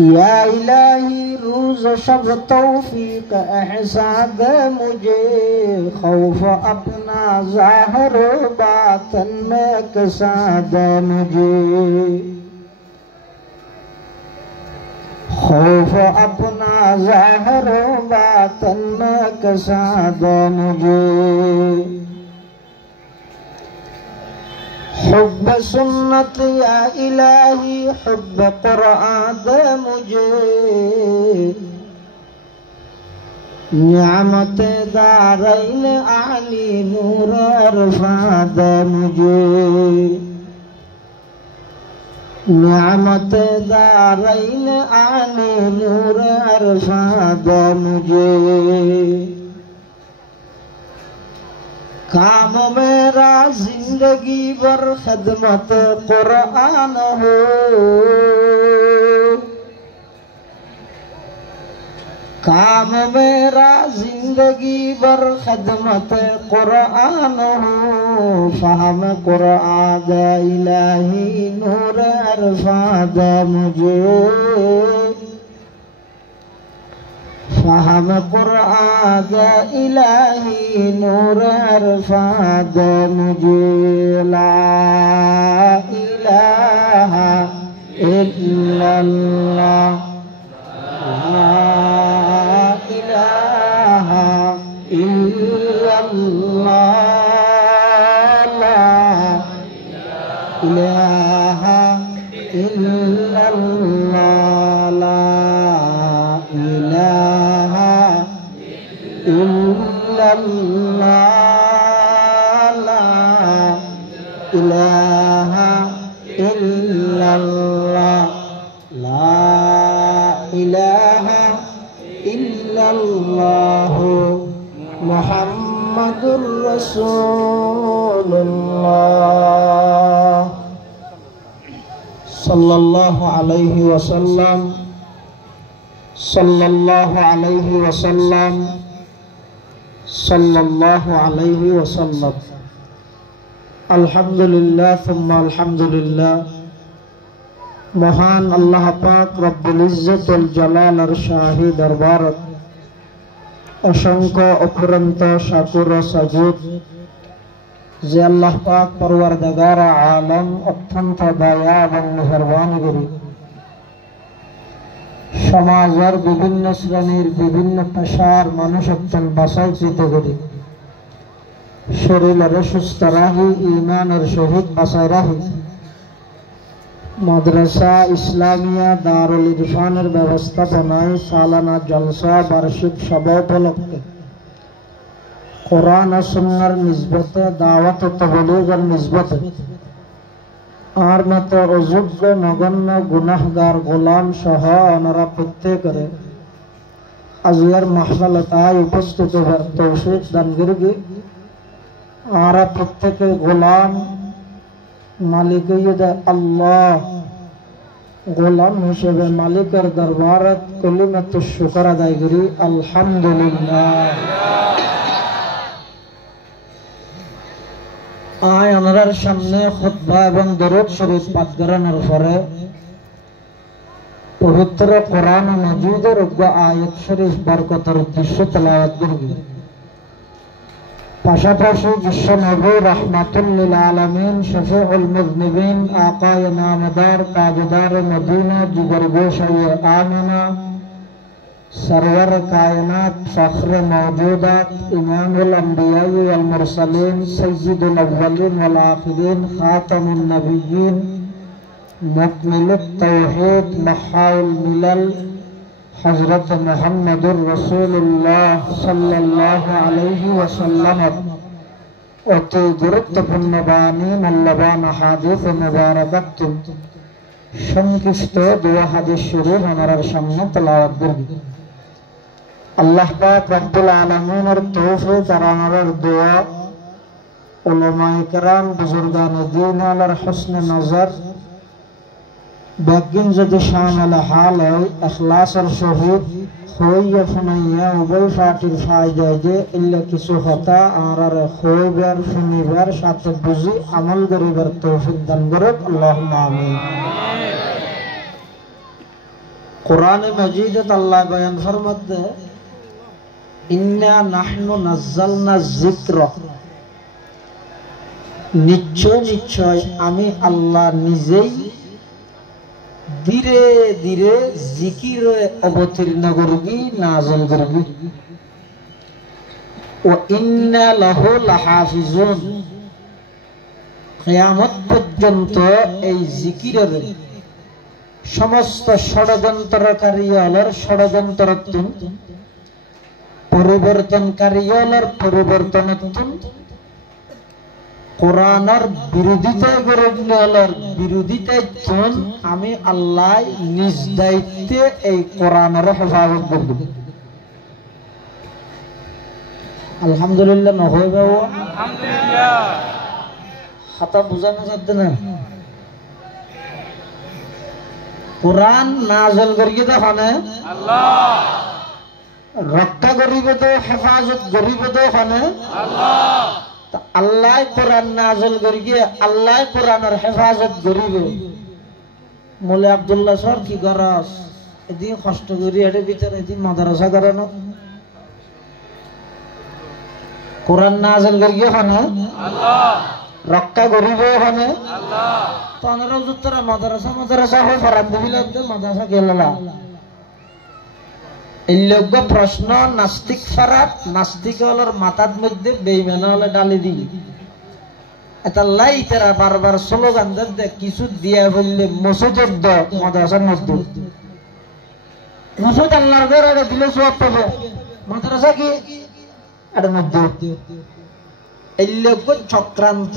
या इलाही रोज शब तौफीक एहसान दे मुझे, खौफ अपना ज़ाहिर बातन में कसा दे मुझे, खौफ अपना ज़ाहिर बातन में कसा दे मुझे, हुब्ब सुन्नत या इलाही हुब्ब कुरान दे मुझे, नियामत दारैन आली नूर अरफा दे मुझे, नियामत दारैन आली नूर अरफा दे मुझे, काम मेरा जिंदगी भर खिदमत कुरान हो, काम मेरा जिंदगी भर खिदमत कुरान हो, फहम कुरान दे इलाही नूर अरफा दे मुझे, फहम कुरान दे इलाही नूर अरफा दे मुझे, ला इलाहा इल्लल्लाह, ला इलाहा इल्लल्लाह, ला इलाहा इल्लल्लाह, ला इलाहा इल्लल्लाह, ला इलाहा इल्लल्लाह, ला इलाहा इल्लल्लाह, मुहम्मदुर रसूलुल्लाह सल्लल्लाहु अलैहि वसल्लम, सल्लल्लाहु अलैहि वसल्लम, सल्लल्लाहु अलैहि वसल्लम। अल्हम्दुलिल्लाह सुम्मा अल्हम्दुलिल्लाह। महान अल्लाह पाक रब्बुल इज्जत वल जलाल और शाही दरबार असंख्य अफुरंत शाकुर सजूद जे अल्लाह पाक परवरदिगार आलम अत्यंत दया এবং মেহেরবানি করে সমাজের বিভিন্ন শ্রেণীর বিভিন্ন পেশার মানুষজন বাঁচাইতে করে শরীরের সুস্থ রাখি, ঈমানের সহিত বাঁচাই রাখি, মাদ্রাসা ইসলামিয়া দারুল ইরফানের ব্যবস্থাপনায় সালানা জলসা বার্ষিক সভা উপলক্ষে কোরআন ও সুন্নাহর নিসবতে দাওয়াত ও তাবলীগের নিসবতে আর মতো অযোগ্য নগণ্য গুনাহগার গোলাম সহ ওনারা প্রত্যেকের আজকের মাহফিলতায় উপস্থিত হওয়ার তৌফিক দান করবে। আর প্রত্যেকের গোলাম মালিক আল্লাহ, গোলাম হিসেবে মালিকের দরবারত কলিমাতুশ শুকর আদায় করি আলহামদুলিল্লাহ। আয় ওনার সামনে খুতবা এবং দরুদ শরীফ পাঠ করানোর পরে পবিত্র কোরআন মাজিদের উগ্র আয়াত শরীফ বরকতের উদ্দেশ্যে তেলাওয়াত করব। পাশাপাশি বিশ্ব নবী রাহমাতুল লিল আলামিন শফিউল মুযনিবিন আকায়ে নামদার তাজদার মদিনা জিগর গোশায়ে আমিনা सरवर कायनात फख्र मौजूदात इमामुल अंबिया वल मुरसलीन सय्यिदुल अव्वलीन वल आखिरीन खातमुन नबिय्यीन मुकमिलुत तौहीद महाउल मिलल हजरत मुहम्मदुर रसूलुल्लाह सल्लल्लाहु अलैहि वसल्लम अति गुरुत्वपूर्ण बानी मल्लबान हादीस मुबारकत संकिष्ट दुआ हादीस शरीफ हमारे सामने तिलावत करेंगे। अल्लाह पाक रब्बुल आलमीन और तौफीक और दुआ उलमाए किराम बुजुर्गान दीन और हुस्न नजर ব্যাগিন যদি শামিল হাল হয় ইখলাসের সহিত হইয়া শুনাইয়া উভয় পার্টির ফায়দা যে ইল্লা কিছু কথা আর হইবার শুনিবার সাথে বুঝি আমল করিবার তৌফিক দান করুক আল্লাহুম্মা আমিন। কোরআনে মাজিদে আল্লাহ বয়ান ফরমাতে ইন্না নাহনু নাযালনা যিকরা, নিশ্চয় আমি আল্লাহ নিজেই ধীরে ধীরে জিকির অবতীর্ণ করবি নাযিল করবি। ওয়া ইন্না লাহু লাহাফিজুন, কিয়ামত পর্যন্ত এই জিকিরের সমস্ত ষড়যন্ত্রকারী হলের ষড়যন্ত্রোত্তম, পরিবর্তনকারী হলের পরিবর্তনোত্তম, কোরআনের বিরোধিতা হলের বিরোধিতায় আমি আল্লাহ নিজ দায়িত্বে এই কোরআনের হেফাজত করব। আলহামদুলিল্লাহ নহয় বাবু, আলহামদুলিল্লাহ হাতা বুঝানো যাচ্ছে না। কোরআন নাযিল করিয়ে দেখানে আল্লাহ, রক্ষা করিব তো হেফাজত করিব তো খানে আল্লাহ। আল্লাহ কোরআন নাযিল করিয়ে আল্লাহ কোরআনের হেফাজত করিব। মোলে আব্দুল্লাহ সর কি করস এদিন কষ্ট করি এর ভিতরে এদিন মাদ্রাসা করানো, কোরআন নাযিল করিয়ে খানে আল্লাহ, রক্ষা করিব খানে আল্লাহ। 15 যুক্তরা মাদ্রাসা হয় ফরান দিবিলা মাদ্রাসা গেলা এই লোক প্রশ্ন নাস্তিক ফারাত নাস্তিক হলের মাথার মধ্যে বেইমান হলে ডালি দিই এটা লাই তারা বারবার স্লোগান দে কিছু দিয়া বললে মসজিদের দ মাদ্রাসার মধ্যে মসজিদ আল্লাহর ঘর এটা দিলে সওয়াব পাবে, মাদ্রাসা কি এর মধ্যে এই লোক চক্রান্ত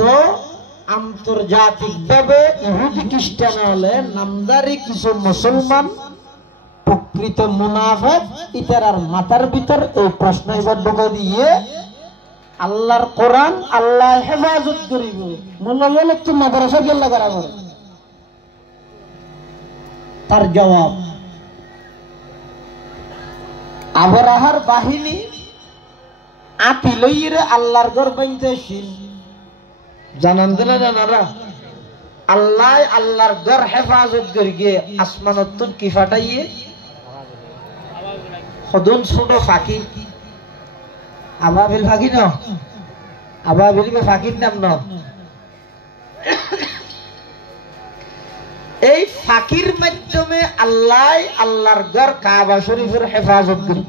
আন্তর্জাতিকভাবে ইহুদি খ্রিস্টান হলে নামদারি কিছু মুসলমান প্রকৃত মুনাফিক ইতার মাথার ভিতর এই প্রশ্ন এবার ঢুকে দিয়ে আল্লাহর কোরআন আল্লাহ হেফাজত করিব মূল্য হলে তুই মাদ্রাসা গেল্লা করাবো। তার জবাব আবরাহার বাহিনী আতি লইরে আল্লাহর ঘর বাইতেছিল, জানান দিলে জানারা আল্লাহ আল্লাহর ঘর হেফাজত করিয়ে আসমানত কি ফাটাইয়ে সদন ছোট ফাঁকি আবাবিল ফাঁকি ন আবাবিল ফাঁকির নাম ন এই ফাঁকির মাধ্যমে আল্লাহ আল্লাহর ঘর কাবা শরীফের হেফাজত করি।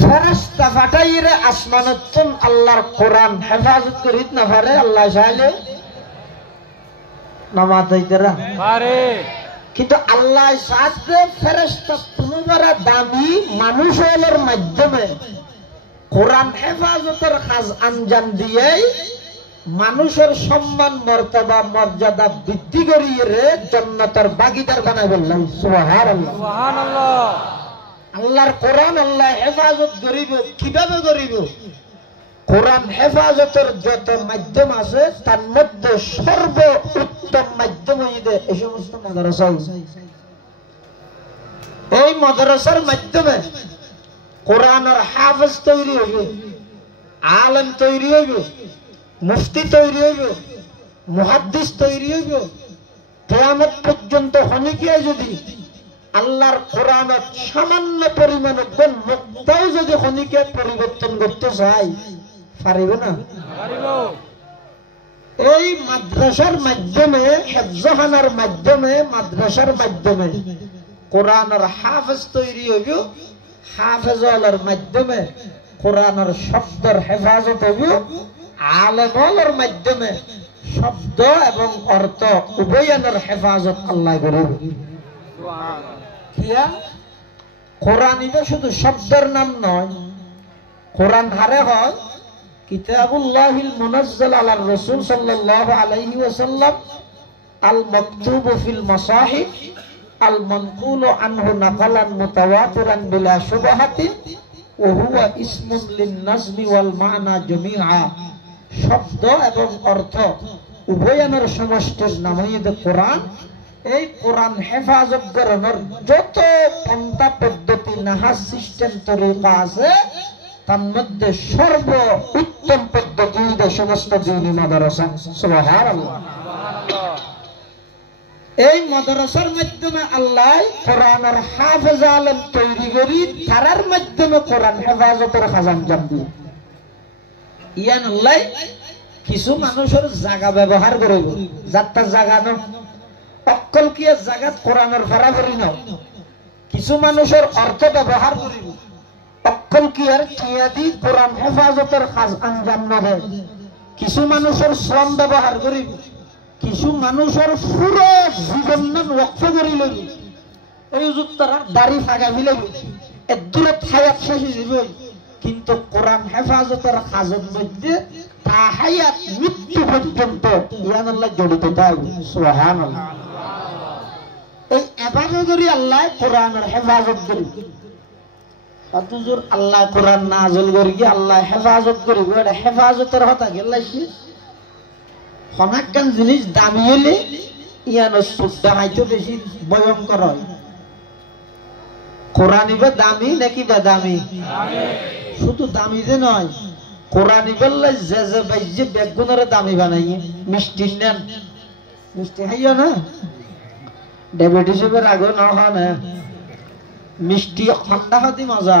ফেরেশতা ফাটাইরে আসমানত আল্লাহর কোরআন হেফাজত করিত না পারে আল্লাহ চাইলে নামাজ হইতেরা পারে, কিন্তু আল্লাহ সাথে ফেরেশতা তোমার দামি মানুষের মাধ্যমে কোরআন হেফাজতের কাজ আঞ্জাম দিয়ে মানুষের সম্মান মর্যাদা মর্যাদা বৃদ্ধি করিয়ে জান্নাতের ভাগীদার বানাই বললাম সুবহানাল্লাহ সুবহানাল্লাহ। আল্লাহর কোরআন আল্লাহ হেফাজত করিব কিভাবে করিব? কোরআন হেফাজতের যত মাধ্যম আছে তার মধ্যে সর্ব উত্তম মাধ্যম হইবে এই সমস্ত মাদ্রাসা। এই মাদ্রাসার মাধ্যমে কোরআনের হাফেজ তৈরি হইবে, আলেম তৈরি হইবে, মুফতি তৈরি হইবে, মুহাদ্দিস তৈরি হইবে। কিয়ামত পর্যন্ত হনিকে যদি আল্লাহর কোরআনের সামান্য পরিমাণ মুক্তাও যদি হনিকে পরিবর্তন করতে চায় পারিব না? এই মাদ্রাসার মাধ্যমে হেফজখানার মাধ্যমে মাদ্রাসার মাধ্যমে কোরআনের হাফেজ তৈরি হইব, হাফেজের মাধ্যমে কোরআনের শব্দের হেফাজত হইব, আলেমের মাধ্যমে শব্দ এবং অর্থ উভয়ের হেফাজত আল্লাহ করিব। কোরআন এটা শুধু শব্দের নাম নয়, কোরআন হারে হয় কিতাবুল্লাহিল মুনাজ্জাল আলার রাসূল সাল্লাল্লাহু আলাইহি ওয়াসাল্লাম আল মাকতুবু ফিল মাসাহিফ আল মানকুলু আনহু নাকালান মুতাওয়াতিরান বিলা শুবহাতিন ওয়া হুয়া ইসমুন লিন নাজমি ওয়াল মা'না জামিআ। শব্দ এবং অর্থ উভয়ানের সমষ্টির নাম হইতে কোরআন। এই কোরআন হেফাজত করানোর যত পন্থা পদ্ধতি নাহাজ সিস্টেম তরিকা আছে তার মধ্যে সর্ব উত্তম পদ্ধতি সমস্ত দিনী মাদ্রাসা। সুবহানাল্লাহ। এই মাদ্রাসার মাধ্যমে আল্লাহ কোরআনের হাফেজ আলেম তৈরি করি, তারার মাধ্যমে কোরআন হেফাজতের খাজানজাম দিয়ে ইয়ান আল্লাহ কিছু মানুষের জায়গা ব্যবহার করব, যাত্রা জায়গা ন অকল কি জায়গাত কোরআনের ভাড়া করি নাও, কিছু মানুষের অর্থ ব্যবহার করিব অকল কি আর টিয়াদি কোরআন হেফাজতের কাজ আঞ্জাম না দেয়, কিছু মানুষের শ্রম ব্যবহার করিব, কিছু মানুষের পুরো জীবন ওয়াকফ করি লইব, এই তারা দাড়ি ফাঁকা মিলাইব, এর দূরে হায়াত শেষ হইব, কিন্তু কোরআন হেফাজতের কাজের মধ্যে তা হায়াত মৃত্যু পর্যন্ত ইয়ান আল্লাহ জড়িত থাকবে। সুবহানাল্লাহ। এই ইবাদত করি আল্লাহ কোরআনের হেফাজত করি, অতজুর আল্লাহ কোরআন নাযিল করি কি আল্লাহ হেফাজত করি, এটা হেফাজতের কথা গেলাইছি। অনেকখান জিনিস দামি হলে ইয়ান সুদ্ধা হাইতে বেশি ভয়ঙ্কর হয়। কোরআন ইবা দামি নাকি বেদামি? শুধু দামি যে নয়, কোরআন ইবাল্লাই যে যে বাইজে বেগুনের দামি বানাইয়ে মিষ্টি নেন, মিষ্টি খাইও না ডায়াবেটিসের আগে না হয় না, মিষ্টি ঠান্ডা হতে মজা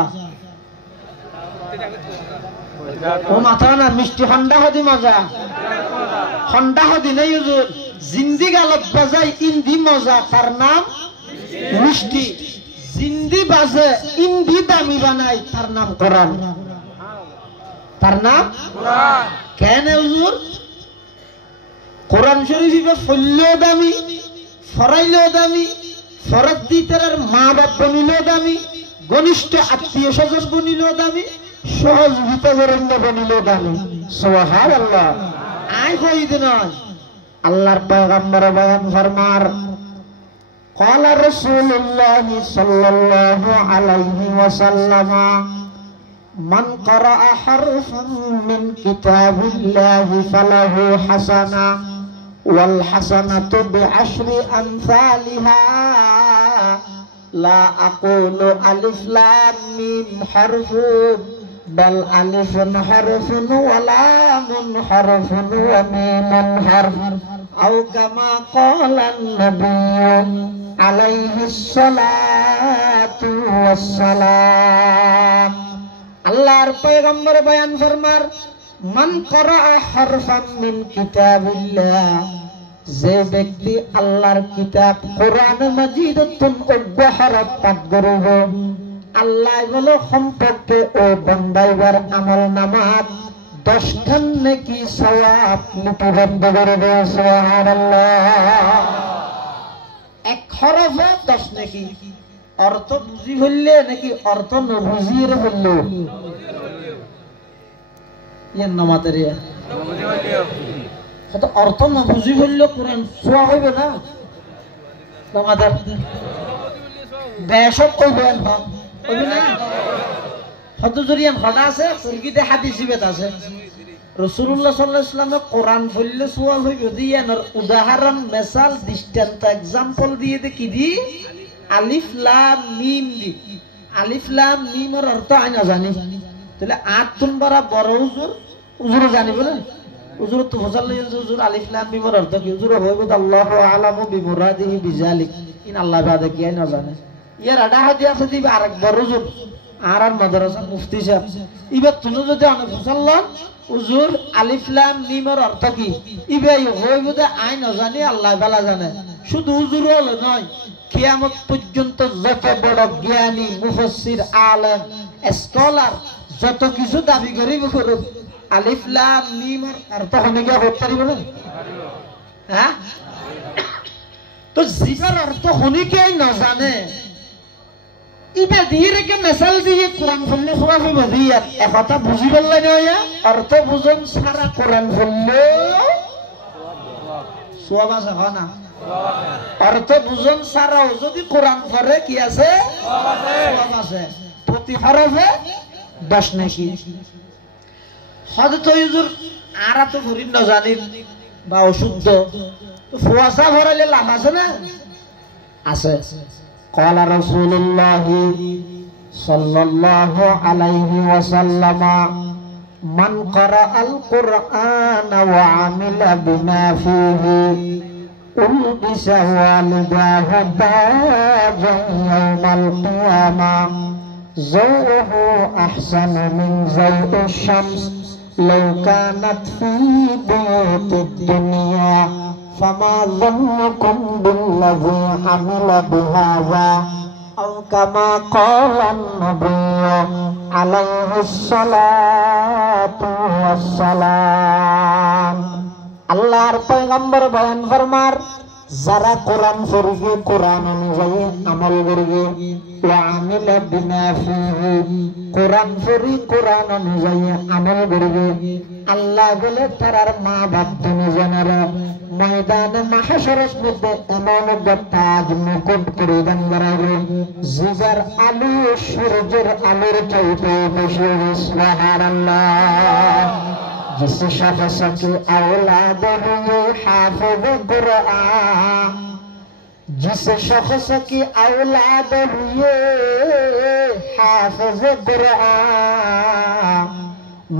ও মাথা না, মিষ্টি ঠান্ডা হতে মজা, ঠান্ডা হতে নেই হুজুর, জিন্দি গালত বাজাই ইন্দি মজা, তার নাম মিষ্টি। জিন্দি বাজে ইন্দি দামি বানাই, তার নাম কোরআন, তার নাম কোরআন। কেন হুজুর? কোরআন শরীফ ফললেও দামি, ফরাইলেও দামি, ফরজ দিতার মা বাপ বনিলেও দামি, ঘনিষ্ঠ আত্মীয় স্বজন বনিলেও দামি, সহযোগিতা বরেণ্য বনিলেও দামি। সুবহানাল্লাহ। আই কইতে নয়, আল্লাহর পয়গম্বর বয়ান ফরমার قال رسول الله صلى الله عليه وسلم من قرأ حرفا من كتاب الله فله حسنة والحسنة بعشر أمثالها لا أقول ألف لام ميم حرف بل ألف حرف ولام حرف وميم حرف أو كما قال النبي عليه الصلاة والسلام। আল্লাহর পয়গম্বর বয়ান ফরমার মান ক্বারা হারফাম মিন কিতাবিল্লাহ, যে ব্যক্তি আল্লাহর কিতাব কোরআন মাজিদতুন হরফ পাঠ করব, আল্লাহ বলে সম্পর্কে ও বান্দাইবার আমল নামাত 10 খান নেকি সওয়াব লিপিবদ্ধ করে দেয়। সুবহানাল্লাহ। এক হরফে 10 নেকি। অর্থ বুঝি হইলে নাকি অর্থ ন বুঝিয়ে হইলো ইয়ান নামাতের তো অর্থ ন বুঝি হইলো কোরআন সোয়া হইবে না নামাতের বেশক কইবেন হইবে না। হত জরিয়ান হদা আছে সঙ্গীতে হাদিস জিবেত আছে, রাসূলুল্লাহ সাল্লাল্লাহু আলাইহি ওয়াসাল্লাম কোরআন পড়লে সোয়া হইবে দিয়ানোর উদাহরণ মিসাল দৃষ্টান্ত एग्जांपल দিয়ে দে কি দি আলিফ লাম মিম দি। আলিফ লাম মিমের অর্থ আই না জানি, তাহলে 8 তুন বড় বড় হুজুর জানিব না, হুজুর তো বুঝালে হুজুর আলিফ লাম মিমের অর্থ কি, হুজুর হইব আল্লাহু আলামু বিমুরাদিহি বিজালিক, ইন আল্লাহ বাদে কি আই না জানে। ইয়ার আডা হাদি আছে দিবে আরেক বড় হুজুর আর মাদ্রাসা মুফতি সাহেব ইবা তুমি যদি অনেক বুঝাল্লাম হুজুর আলিফ লাম মিমের অর্থ কি, ইবে হইব দে আই না জানি আল্লাহ বালা জানে। শুধু হুজুর হলো নয়, কিয়ামত পর্যন্ত যত বড় জ্ঞানী মুফাসসির আলেম স্কলার যত কিছু দাবি করিব করুক, আলিফ লাম মিমের অর্থ হনে গিয়া হতে পারিব না? হ্যাঁ, তো জিবার অর্থ হনে কি না জানে, ইবা দিয়ে রেখে মেসাল দিয়ে কোরআন পড়লে সোয়া হইব দিয়া একথা বুঝি পারলে নয়া অর্থ বুঝন সারা কোরআন পড়লে সোয়াব আছে হয় না? অর্থ বুঝন সারাও যদি কোরআন পড়ে কি আছে? সোয়াব আছে। প্রতি হরফে 10 নেকি। হযরত হুজুর আরা তো ঘুরি না জানি বা অশুদ্ধ তো ফুয়াশা ভরাইলে লাভ আছে না আছে ক্বালা রাসূলুল্লাহ সাল্লাল্লাহু আলাইহি ওয়াসাল্লাম মান ক্বারাআল কুরআনা ওয়া আমিলা বিমা ফীহি উলবিসা ওয়ালিদাহু তাজান ইয়াওমাল কিয়ামাহ যাওহু আহসানু মিন যাওইশ শামস লাউ কানাত ফী বুয়ুতিদ দুনিয়া ফামা যান্নুকুম বিল্লাযী আমিলা বিহাযা আও কামা ক্বালান নাবিয়্যু আলাইহিস সালাতু ওয়াস সালাম। আল্লাহর পয়গম্বর বয়ান ফরমার যারা কোরআন পড়বে কোরআন অনুযায়ী আমল করবে ওয়া আমিলা বিমা ফীহি কোরআন পড়ি কোরআন অনুযায়ী আমল করবে আল্লাহ বলে তারার মা বাপ দুজনেরা ময়দানে মাহশরের মধ্যে এমন একটা তাজ মুকুট করে দান করাবে জিগার আলো সূর্যের আলোর চাইতে বেশি সুবহানাল্লাহ। जिस शख्स की औलाद हुई हाफिज कुरान जिस शख्स की औलाद हुई हाफिज कुरान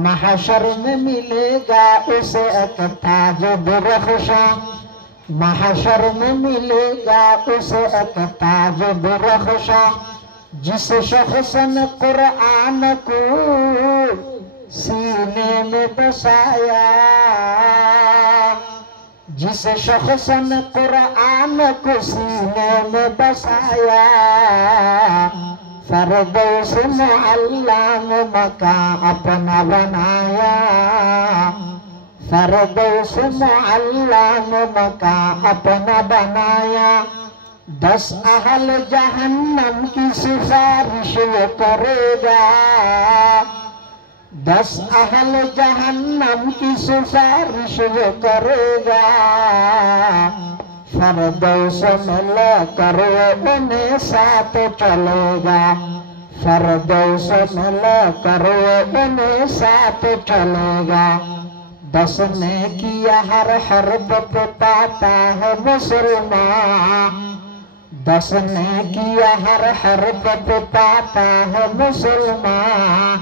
महशर में मिलेगा उसे एक ताज दुरख्शा महशर में मिलेगा उसे एक ताज दुरख्शा जिस शख्स ने कुरान को सीने में बसाया जिस शख्स ने कुरान को सीने में बसाया फरदौस मुअल्ला में मकान अपना बनाया फरदौस मुअल्ला में मकान अपना बनाया 10 अहल जहन्नम की सिफारिश वो करेगा 10 अहल जहन्नम की सिफारिश वो करेगा फरदौस में लेकर उन्हें साथ चलेगा फरदौस में लेकर उन्हें साथ चलेगा 10 ने किया हर हर्फ पे पाता है मुसलमान 10 ने किया हर हर्फ पे पाता है मुसलमान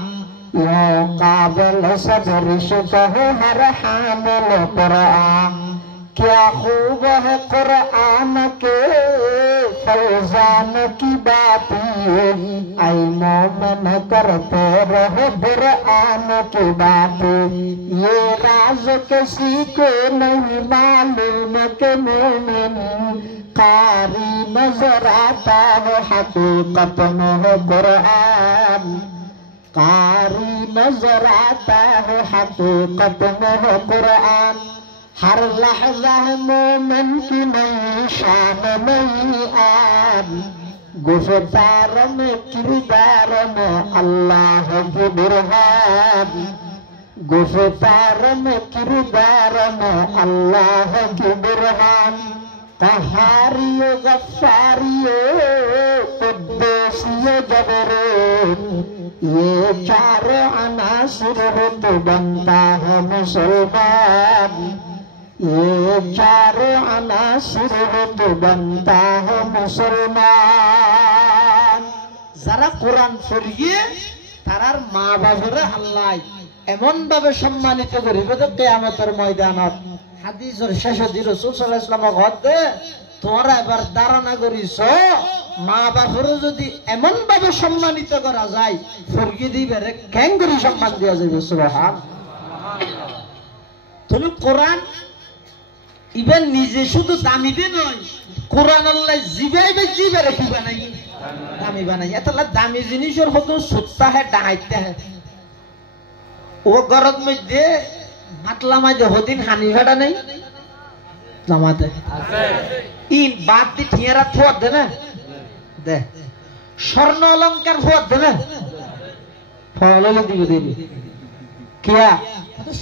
यो काबिल सदरिश कहो हर हामिल कुरान क्या खूब है कुरान के फैजान की बातें ऐ मोमिन करते रहो कुरान की बातें ये राज किसी को नहीं मालूम के मोमिन कारी नजर आता है हकीकत में है कुरान कारी नजर आता है हकीकत में है कुरान हर लहजा है मोमिन की नई शान नई आन गुफ्तार में किरदार में अल्लाह की बुरहान गुफ्तार में किरदार में अल्लाह की बुरहान कहारियो गफ्फारियो कुद्दूसियो जबरूत ये चारों अनासिर हो तो बनता है मुसलमान ये चारों अनासिर हो तो बनता है मुसलमान যারা কোরআন পড়িয়ে তারার মা বাবারে আল্লাহ এমন ভাবে সম্মানিত করিবে যে কিয়ামতের ময়দানত হাদিসের শেষে রাসূল সাল্লাল্লাহু আলাইহি ওয়াসাল্লাম বলেন তোমরা এবার ধারণা করিছো মা বাবারে যদি এমন ভাবে সম্মানিত করা যায় ফরগি দিবেরে কেন করে সম্মান দেওয়া যাবে সুবহানাল্লাহ। তুমি কোরআন ইবেন নিজে শুধু দামি বে নয় কোরআন আল্লাহ জিবাইবে জিবারে কি বানাই দামি বানাই এতলা দামি জিনিসের হতো সুত্তা হে ডাইতে হে ও গরত মধ্যে মাতলা মাঝে হদিন হানি ভাড়া নাই জামাতে আছে ইন বাদ দি ঠিয়ারা ফোয়াদ দে না দে স্বর্ণ অলংকার ফোয়াদ দে না ফললে দিবে দিবি কিয়া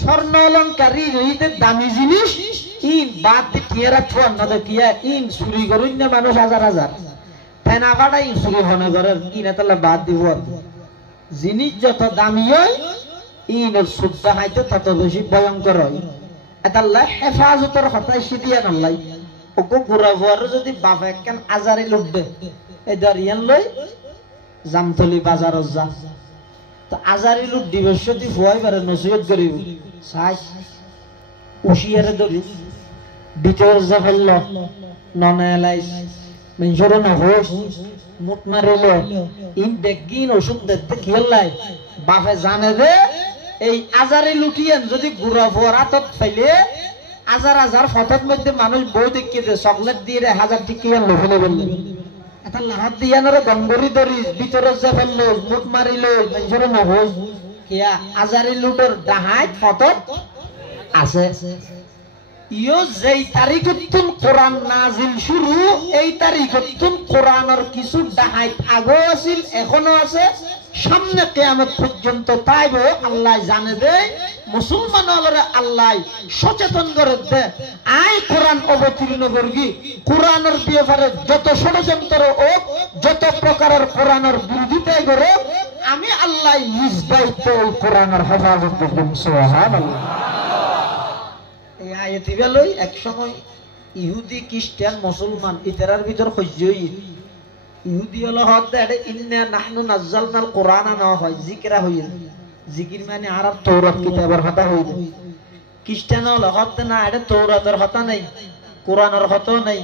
স্বর্ণ অলংকার ইতে দামি জিনিস ইন বাদ দি ঠিয়ারা ফোয়াদ না দে কিয়া ইন চুরি করুন না মানুষ হাজার হাজার ফেনা ভাড়া ইন চুরি হনে করে ইন এতলা বাদ দিব জিনিস যত দামি হয় ইনের সুদ্ধ হাইতে তত বেশি ভয়ঙ্কর হয় এটাল্লাহ হেফাজতের হতাই সিদিয়া নল্লাই ওকে গুড়া ভুয়ার যদি বাপে কেন আজারি লুটবে এই দরিয়ান লই জামতলি বাজারত যা তো আজারি লুট দিবস যদি ভুয়াই বারে নসিহত করিব চাই উশিয়ারে ধরি ভিতর যা ফেলল ননে এলাইস মেঞ্চর নহস মুট মারিল ইন দেখগিন ওষুধ দেখতে খেললাই বাপে জানে দে এই আজারি লুটিয়েন যদি গুড়া ভুয়ার হাতত ফেলে হাজার হাজার ফটোর মধ্যে মানুষ বউ দেখিয়ে দে চকলেট দিয়ে 1000 টিকিয়ান লোভনে বললে এটা লাহাত দিয়ানোর গঙ্গরি ধরি ভিতরে যে ফেললো মুট মারিল মেঞ্চর নহস কিয়া আজারি লুটোর ডাহাই ফটোত আছে ইয়ো যেই তারিখতুন কোরআন নাজিল শুরু এই তারিখতুন কোরআনের কিছু ডাহাই আগেও আছিল এখনো আছে সামনে কিয়ামত পর্যন্ত তাইব আল্লাহ জানে দে মুসলমানরা আল্লাহ সচেতন করে দে আই কোরআন অবতীর্ণ করগি কোরআনের ব্যাপারে যত ষড়যন্ত্র ও যত প্রকারের কোরআনের বিরোধিতা করে আমি আল্লাহ নিজ দায়িত্ব কোরআনের হেফাজত করব সুবহানাল্লাহ এই আয়াতি বেলই এক সময় ইহুদি খ্রিস্টান মুসলমান ইতারার ভিতর খজ্জই ইহুদি হলো হতে এটা ইন্না নাহনু নাযালনাল কোরআনা না হয় জিকরা হইল জিকির মানে আরব তৌরাত কিতাবের কথা হইল খ্রিস্টান হলো হতে না এটা তৌরাতের কথা নাই কোরআনের কথা নাই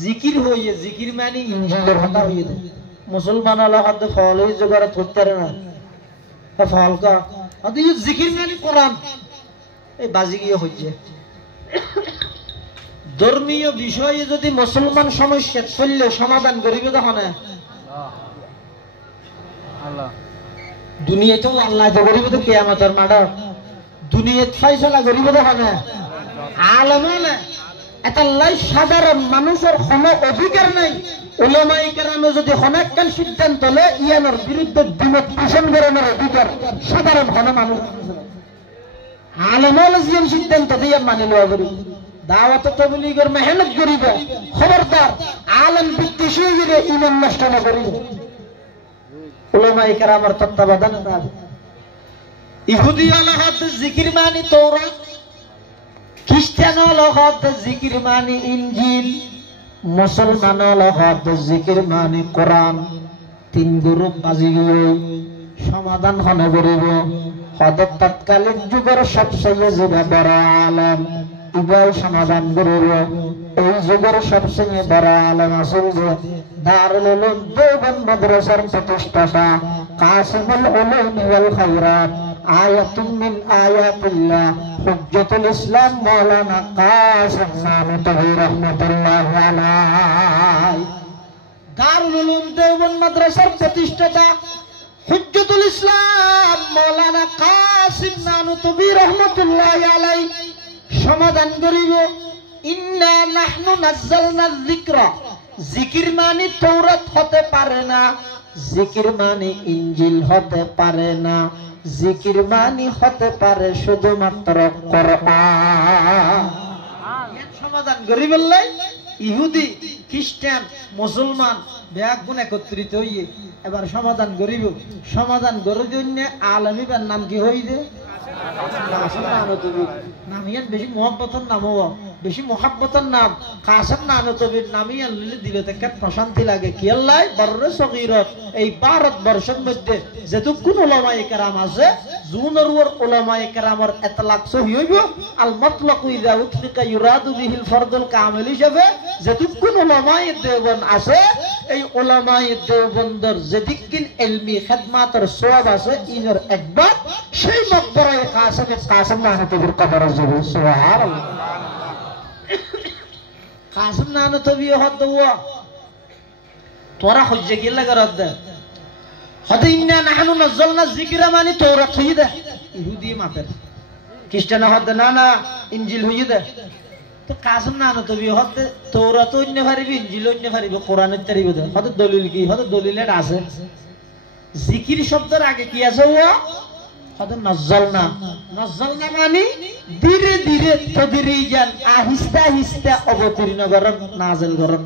জিকির হইয়ে জিকির মানে ইনজিলের কথা হইল মুসলমান হলো হতে ফল হই জোগাড় করতে না ফল কা হতে জিকির মানে কোরআন এই বাজি গিয়ে হইছে ধর্মীয় বিষয়ে যদি মুসলমান সমস্যা চললে সমাধান করিবে তখন দুনিয়াতেও আল্লাহ তো করিবে তো কিয়ামতের মাঠে দুনিয়াত ফয়সালা করিবে তখন আলেমে এটা লাই সাধারণ মানুষের কোনো অধিকার নাই উলামায়ে কেরামে যদি অনেকখান সিদ্ধান্ত লয় ইয়ানোর বিরুদ্ধে দ্বিমত পোষণ করার অধিকার সাধারণ কোনো মানুষ আলেমে যে সিদ্ধান্ত দিয়ে মানে লওয়া করি দাওয়াত তাবলীগের মেহনত করিব খবরদার আলেম বিদ্বেষী গিয়ে ঈমান নষ্ট না করিব উলামায়ে কেরামের তত্ত্বাবধানে ইহুদি আলাহাত জিকির মানি তৌরাত খ্রিস্টান আলাহাত জিকির মানি ইনজিল মুসলমান আলাহাত জিকির মানি কোরআন তিন গ্রুপ বাজি গিয়ে সমাধান হনে করিব হদত তৎকালীন যুগের সবচেয়ে যেটা বড় আলেম ইবাই সমাধান করিব এই যুগের সবচেয়ে বড় আলেম আসল যে দারুল উলুম দেওবন্দ মাদ্রাসার প্রতিষ্ঠাতা কাসিমুল উলুম ওয়াল খায়রাত আয়াতুম মিন আয়াতিল্লাহ হুজ্জাতুল ইসলাম মাওলানা কাসিম নানুতুবি রাহমাতুল্লাহি আলাইহি দারুল উলুম দেওবন্দ মাদ্রাসার প্রতিষ্ঠাতা হুজ্জাতুল ইসলাম মাওলানা কাসিম নানুতুবি রাহমাতুল্লাহি আলাইহি সমাধান করিব ইন্না নাহনু নাযালনা যিকরা জিকির মানে তৌরাত হতে পারে না জিকির মানে ইনজিল হতে পারে না জিকির মানে হতে পারে শুধুমাত্র কোরআন সমাধান করিব ইহুদি খ্রিস্টান মুসলমান ব্যাগুণ একত্রিত হইয়ে এবার সমাধান করিব সমাধান করার জন্য আলেমের নাম কি হইবে নাম ইয়ান বেশি মোহাব্বতের নাম বেশি মোহাব্বতের নাম কাসেম নানুতুবির নাম ইয়ান দিলে থেকে প্রশান্তি লাগে কি আল্লাহ বর্রে সগীরত এই ভারতবর্ষের মধ্যে যেটুকুন উলামায়ে কেরাম আছে জুনের ওর উলামায়ে কেরামের ইতলাক সহি হইব আল মাতলাকু ইযা উতলিকা ইউরাদু বিহিল ফরদুল কামিল হিসাবে যেটুকুন উলামায়ে দেওবন্দ আছে এই উলামায়ে দেওবন্দের যেদিকিন ইলমি খিদমাতের সওয়াব আছে ইনর একবার সেই মকবরায়ে কাসেম নানুতুবির কবর আছে সুবহানাল্লাহ কাসেম নানুতুবি হদ ওয়া তোরা হজ্জে কি লাগা রদ হদে ইন্না নাহনু নাযালনা যিকরা মানে তৌরাত হইদা ইহুদি মাতের খ্রিস্টান হদ না না ইনজিল হইদা তো কাসেম নানুতুবি হদ তৌরাত অন্য পারিবি ইনজিল অন্য পারিবি কোরআনের তারিব হদ দলিল কি হদ দলিলের আছে জিকির শব্দের আগে কি আছে ওয়া হদ নাযালনা নাযালনা মানে ধীরে ধীরে তদরিজান আহিস্তা আহিস্তা অবতীর্ণ করন নাযিল করন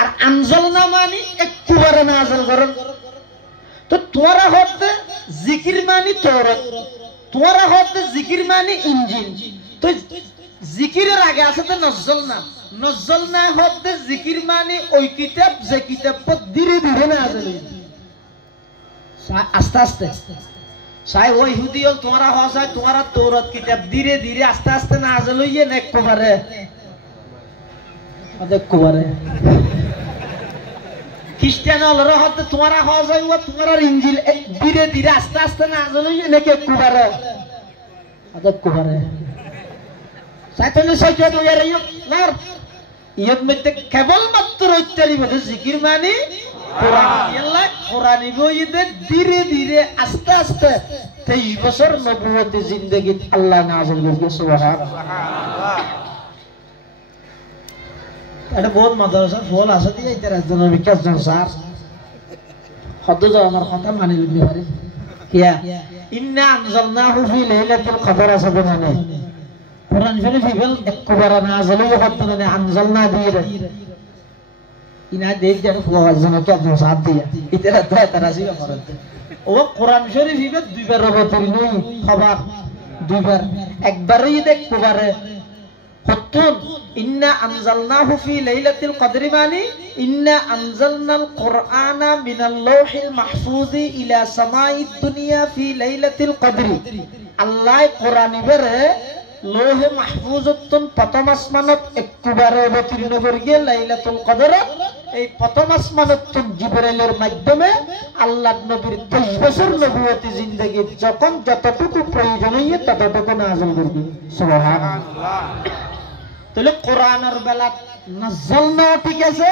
আর আনজালনা মানে একবারে নাযিল করন তো তোরা হতে জিকির মানে তৌরাত তোমারা হতে জিকির মানে ইঞ্জিন তো জিকিরের আগে আছে তো নজল না হতে জিকির মানে ওই কিতাব যে কিতাব ধীরে ধীরে না আছে আস্তে আস্তে সাই ওই হুদিয়ল তোমারা হসায় তোমারা তৌরাত কিতাব ধীরে ধীরে আস্তে আস্তে না আছে লইয়ে নেক কোবারে খ্রিস্টান হলরা হতে তোমারা হসায় ও তোমার ইঞ্জিল ধীরে ধীরে আস্তে আস্তে না আছে লইয়ে নেক কোবারে কোবারে সাইতনে সহ্য হয়ে রইও নার ইয়ত মধ্যে কেবলমাত্র ইত্যাদি মধ্যে জিকির মানে কোরআন ধীরে ধীরে আস্তে আস্তে 23 বছর নবুয়তি জিন্দেগি আল্লাহ নাযিল করেছে সুবহানাল্লাহ এটা বহুত মাদ্রাসা ফল আছে দিয়ে এটা রাজধানী বিকাশ স্যার হদ্দ যাও আমার কথা মানি লইতে পারে কিয়া ইন্না আনজালনাহু ফি লাইলাতুল কদর আসবানা কোরআন শরীফ ইবল একবারে নাযিল হতে আনজালনা দিয়ে ইনা দেব যার ফুয়ার জন্য কি আপনি সাথ দিয়া ইতরা দোয়া তারাজি করতে ও কোরআন শরীফ ইবে দুইবার অবতীর্ণ খবর দুইবার একবারই দেখবারে হতুন ইন্না আনজালনাহু ফি লাইলাতুল কদরি মানে ইন্না আনজালনাল কুরআনা মিনাল লাওহিল মাহফুজি ইলা সামাঈদ দুনিয়া ফি লাইলাতুল কদরি আল্লাহ কোরআন ইবরে লোহে মাহফুজতুন প্রথম আসমানত একবারে অবতীর্ণ করিয়ে লাইলাতুল কদর এই প্রথম আসমানত জিবরাইলের মাধ্যমে আল্লাহর নবীর 23 বছর নবুয়তি জিন্দেগি যখন যতটুকু প্রয়োজন হয় ততটুকু নাযিল করবে সুবহানাল্লাহ তাহলে কোরআনের বেলা নাযালনা ঠিক আছে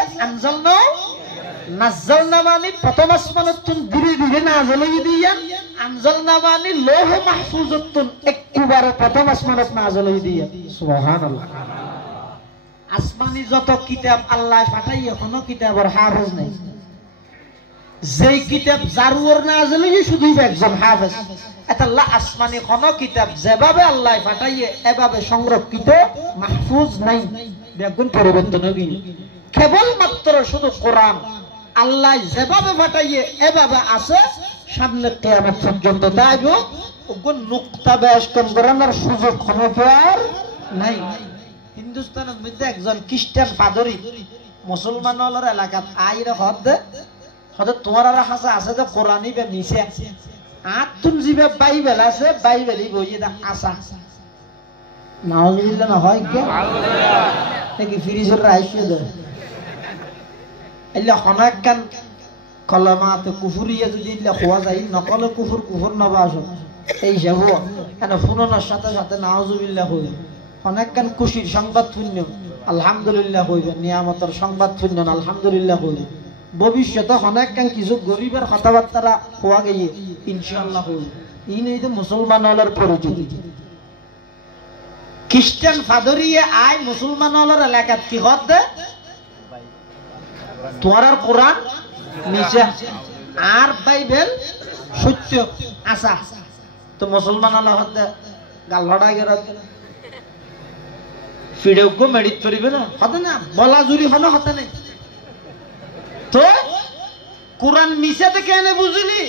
নাযালনা মানে প্রথম আসমানত ধীরে ধীরে নাযিল হয়ে দিয়া আনজালনা মানে লোহে মাহফুজতুন একবারে প্রথম আসমানত নাযিল হয়ে দিয়া সুবহানাল্লাহ আসমানি যত কিতাব আল্লাহ পাঠাই এখনো কিতাবের হাফেজ নাই যেই কিতাব জারুর নাযিল হই শুধু একজন হাফেজ এটা আল্লাহ আসমানি কোন কিতাব যেভাবে আল্লাহ পাঠাইয়ে এভাবে সংরক্ষিত মাহফুজ নাই বেগুন পরিবর্তন হই কেবল মাত্র শুধু কোরআন আল্লাহ যেভাবে পাঠাইয়ে এভাবে আছে সামনে কিয়ামত পর্যন্ত দাইব ওগুন নুকতা বেশ করানোর সুযোগ ক্ষমতার নাই হিন্দুস্তানের মধ্যে একজন খ্রিস্টান পাদরি মুসলমানদের এলাকাত আইরে হদে তোমার হাসা আছে যে কোরআনই বে মিছে আতুন জিবে বাইবেল আছে বাইবেলই বইয়ে দা আসা নাউজুবিল্লাহ না হয় কি নাকি ফ্রিজের রাইছে দে ইল্লা খনাকান কলমাত কুফরিয়া যদি ইল্লা খোয়া যায় নকল কুফর নবাস এই যাব কেন ফুননার সাথে সাথে নাউজুবিল্লাহ হই অনেকখান খুশির সংবাদ শূন্য আলহামদুলিল্লাহ হইবে নিয়ামতের সংবাদ শূন্য আলহামদুলিল্লাহ হইবে ভবিষ্যতে অনেকখান কিছু গরিবের কথাবার্তা হওয়া গিয়ে ইনশাআল্লাহ হইবে এই নেই তো মুসলমান হলার পরিচিতি খ্রিস্টান ফাদরিয়ে আয় মুসলমান হলার এলাকাত কি হতে তোমার আর কোরআন নিচে আর বাইবেল সত্য আশা তো মুসলমান হলা হতে গাল লড়াই গেল ফিডেউকো মেডিট করিবে না হতে না বলা জুরি হলো হতে নেই তো কোরআন মিশাতে কেন বুঝলি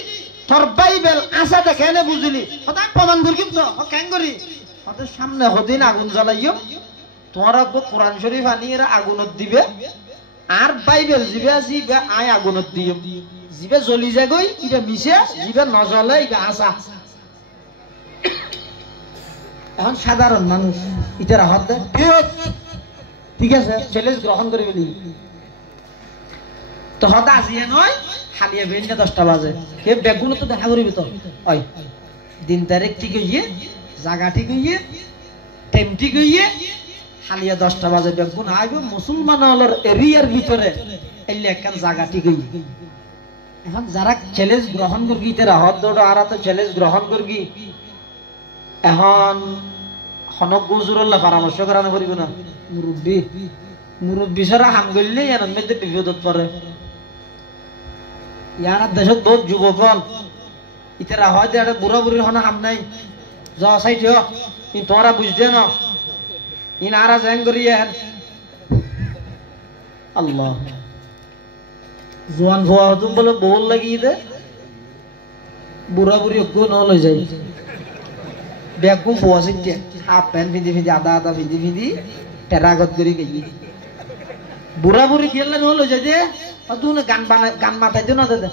তোর বাইবেল আশাতে কেন বুঝলি হতে প্রমাণ করি তো কেন করি হতে সামনে হদিন আগুন জ্বালাইও তোমার কোরআন শরীফ আনিয়ে আগুনত দিবে আর বাইবেল জিবে জিবে আয় আগুনত দিও জিবে জ্বলি যাগই এটা মিশে জিবে নজ্বলে এটা আশা এখন সাধারণ মানুষ ইটারা হতে ঠিক আছে চ্যালেঞ্জ গ্রহণ করে বলি তো হতে আসিয়ে নয় হালিয়ে বেরিয়ে 10টা বাজে কে বেগুনো তো দেখা করিবি তো ওই দিন তারিখ ঠিক হইয়ে জায়গা ঠিক হইয়ে টাইম ঠিক হইয়ে হালিয়া 10টা বাজে বেগুন আইব মুসলমান হলর এরিয়ার ভিতরে এলে একখান জায়গা ঠিক হইয়ে এখন যারা চ্যালেঞ্জ গ্রহণ করবি ইতারা হত আর তো চ্যালেঞ্জ গ্রহণ করবি এখন হনক গুজুরল্লাহ পরামর্শ করানো করিব না মুরব্বী সারা হাম গেলে এর মধ্যে বিপদত পড়ে ইয়ার দেশত বহুত যুবকল ইতারা হয়তো একটা বুড়া বুড়ির হন হাম নাই যা সাইড তোমরা বুঝতে না ইন আরা জ্যাং করিয়ে আল্লাহ জোয়ান ভুয়া হতুম বলে বহুল লাগিয়ে দে বুড়া বুড়ি অজ্ঞ ন লই যাই বেগুন ফোয়াসিতে হাফ প্যান্ট ভিদি ভিদি আদা আদা ভিদি ভিদি টেরাগত করে গেছি বুড়া বুড়ি গেলেন হলো যে তুই গান মাথাই দিও না দাদা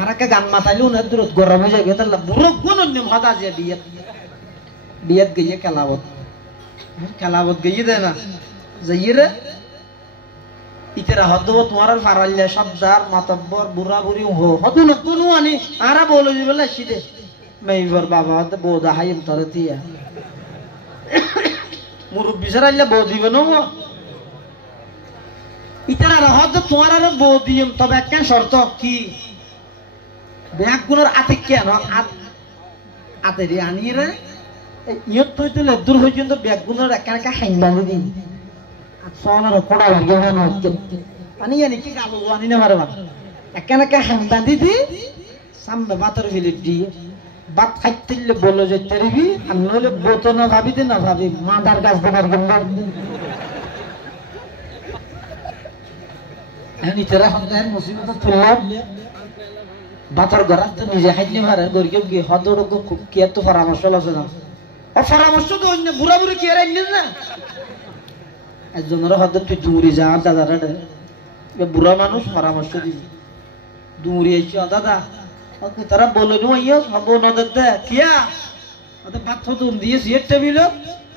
আর একটা গান মাথাইলেও না দূরত গরম হয়ে যায় তাহলে বুড়ো কোন নিয়ম হদা যে বিয়েত গিয়ে খেলাবত গিয়ে দেয় না যাইয়ে রে ইতেরা হদ তোমার ফারাল্লা সবদার মাতব্বর বুড়া বুড়ি হদু না কোনো আনি আরা বলে দিবে লাসিদে মেইবর বাবা হতে বোধা হাইম তরে দিয়া মুরব্বি সারাইলে বউ দিবে না ইতেরা হদ তোমার আর বউ দিম তবে একটা শর্ত কি ব্যাগ গুলোর আতে কেন আতে রে আনিয়ে রে ইয়ত তুই তুলে দূর পর্যন্ত ব্যাগ গুলোর একা একা হাইলানি দিন সোনার কোড়া লাগে না পানি জানি কি গালো জানি না মারবা একা একা হাইলানি দি সামনে বাতর ফিলিপ দিয়ে বাত খাইতে বলো যে তেরিবি আর নইলে বোতো না ভাবিতে না ভাবি মাদার গাছ দেবার গঙ্গা এনি তেরা হন্দার মুসিবত তুললাম বাতর গড়া তো নিজে হাইলে মারার গরিকে গিয়ে হদর কি এত পরামর্শ আছে না ও পরামর্শ তো অন্য বুড়া বুড়ি কি আর না একজনের হদ তুই দূরে যা দাদারা বুড়া মানুষ পরামর্শ দিবি দূরে এসে দাদা তারা বলে নো ইয়ে সব নদের দে কিয়া ওদের পাথর তুম দিয়ে সিয়ের টেবিল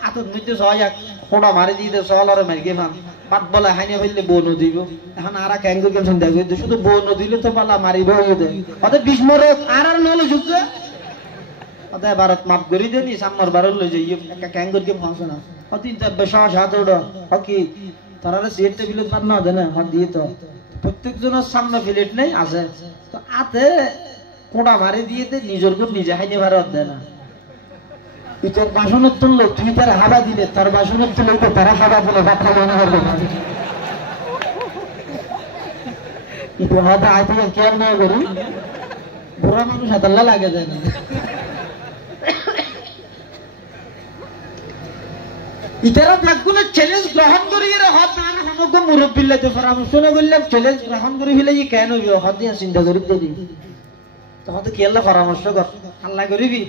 আতর মধ্যে সহায় খোঁড়া মারি দিয়ে সল আর মারি গেলাম পাত বলা হাইনে ফেললে বন দিব এখন আর ক্যাঙ্গুর কেন চিন্তা করি শুধু বন দিলে তো পালা মারিব ওদের ওদের বিস্মরে আর নলে যুগছে ওদের ভারত মাপ করি দেনি সাম্মার বারো লই যাই একটা ক্যাঙ্গুর কে ফাঁসে না ও তিনটা বেশাস হাত ওড়া হকি তারা সিয়ের টেবিল পার না দেয় না হাত দিয়ে তো প্রত্যেক জনের সামনে প্লেট নেই আছে তো আতে কোড়া মারি দিয়ে নিজের গুণ নিজে হাইনে ভারত দেয় না তোর বাসনের তুললো তুই তার হাবা দিলে তার বাসনের তুলে তারা হাবা বলে ভাবটা মনে হবে না হয়তো আয় থেকে কেয়ার না করি বুড়া মানুষ হাতাল্লা লাগে যায় না ইতারা ব্যাগগুলো চ্যালেঞ্জ গ্রহণ করি হত না সমগ্র মুরব্বিল্লা তো পরামর্শ না করলাম চ্যালেঞ্জ গ্রহণ করি ফেলে কেন হত দিয়ে চিন্তা করি দিদি তখন তো কেলা পরামর্শ কর আল্লাহ করিবি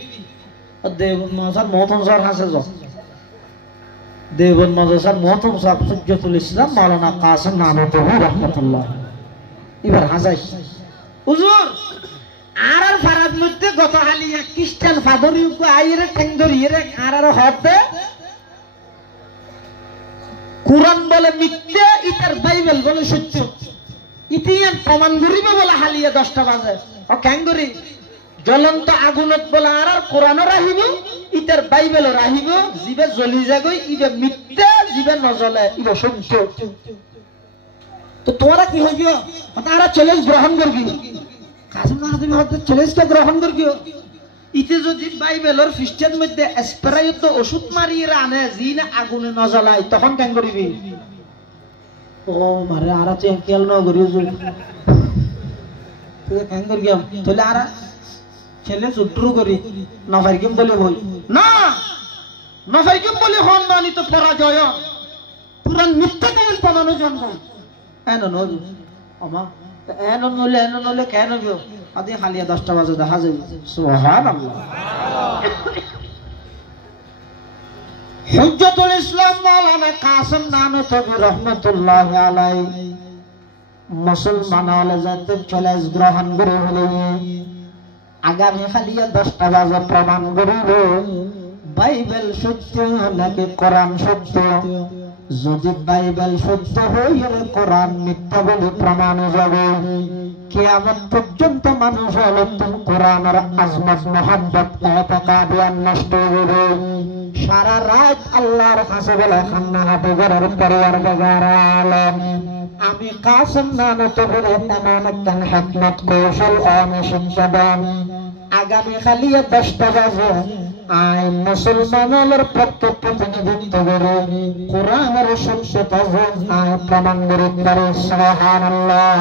দেবন মজার মহতম স্যার হাসে যাও দেবন মাদ্রাসার মহতম সাহেব হুজ্জাতুল ইসলাম মাওলানা কাসিম নানতবী রাহমাতুল্লাহ এবার হাসাই হুজুর আর ফারাদ মধ্যে গত হালি এক খ্রিস্টান ফাদরিউ কো আইরে ঠ্যাং ধরিয়ে আর হতে কুরআন বলে মিথ্যা ইতার বাইবেল বলে সত্য ইতিহাস প্রমাণ করিবে বলে হালিয়া 10টা বাজে ও ক্যাঙ্গুরি জ্বলন্ত আগুনত বলে আর কোরআনও রাহিব ইতার বাইবেলও রাহিব জিবে জ্বলি যাগই ইবে মিথ্যা জিবে নজ্বলে ইবে সত্য তো তোরা কি হইব তারা চ্যালেঞ্জ গ্রহণ করবি কাসিম না তুমি হতে চ্যালেঞ্জকে গ্রহণ করবিও ইতে যদি বাইবেলের খ্রিস্টান মধ্যে স্প্রেয়ত ওষুধ মারিয়ে আনে জিনা আগুনে নজ্বলাই তখন কেন করবি ও মারে আর আছে কেল ন করিও তুই কেন করবি তাহলে আর ছেলে সুট্রু করি নফাইকিম বলে বই না নফাইকিম বলে হন মানি তো পরাজয় পুরান মিথ্যা কেন প্রমাণ জন্ম এন নজু আমা এন নলে কেন গো আদি হালিয়া 10টা বাজে দেখা যাবে সুবহানাল্লাহ হুজ্জাতুল ইসলাম মাওলানা কাসিম নানতবী রাহমাতুল্লাহ আলাইহি মুসলমান হলে যাতে চ্যালেঞ্জ গ্রহণ করে হলে আগামী হালিয়া 10টা বাজে প্রমাণ করিব বাইবেল সত্য নাকি কোরআন সত্য যদি বাইবেল সত্য হয় কোরআন মিথ্যা বলে প্রমাণ যাবে কিয়ামত পর্যন্ত মানুষ হলো কোরআনের আজমত মুহাব্বত এতকাদিয়ান নষ্ট হবে সারা রাত আল্লাহর কাছে বলে খান্না হাতে ঘরের পরওয়ারদিগার আলম আমি কাসিম নানতবীর এমন একটা হিকমত কৌশল আমি শিক্ষা দেন আগামী খালিয়া 10টা বাজে আই মুসলমানের প্রত্যেক প্রতিনিধিত্ব করে কোরআনের সত্যতা আই প্রমাণ করে সুবহানাল্লাহ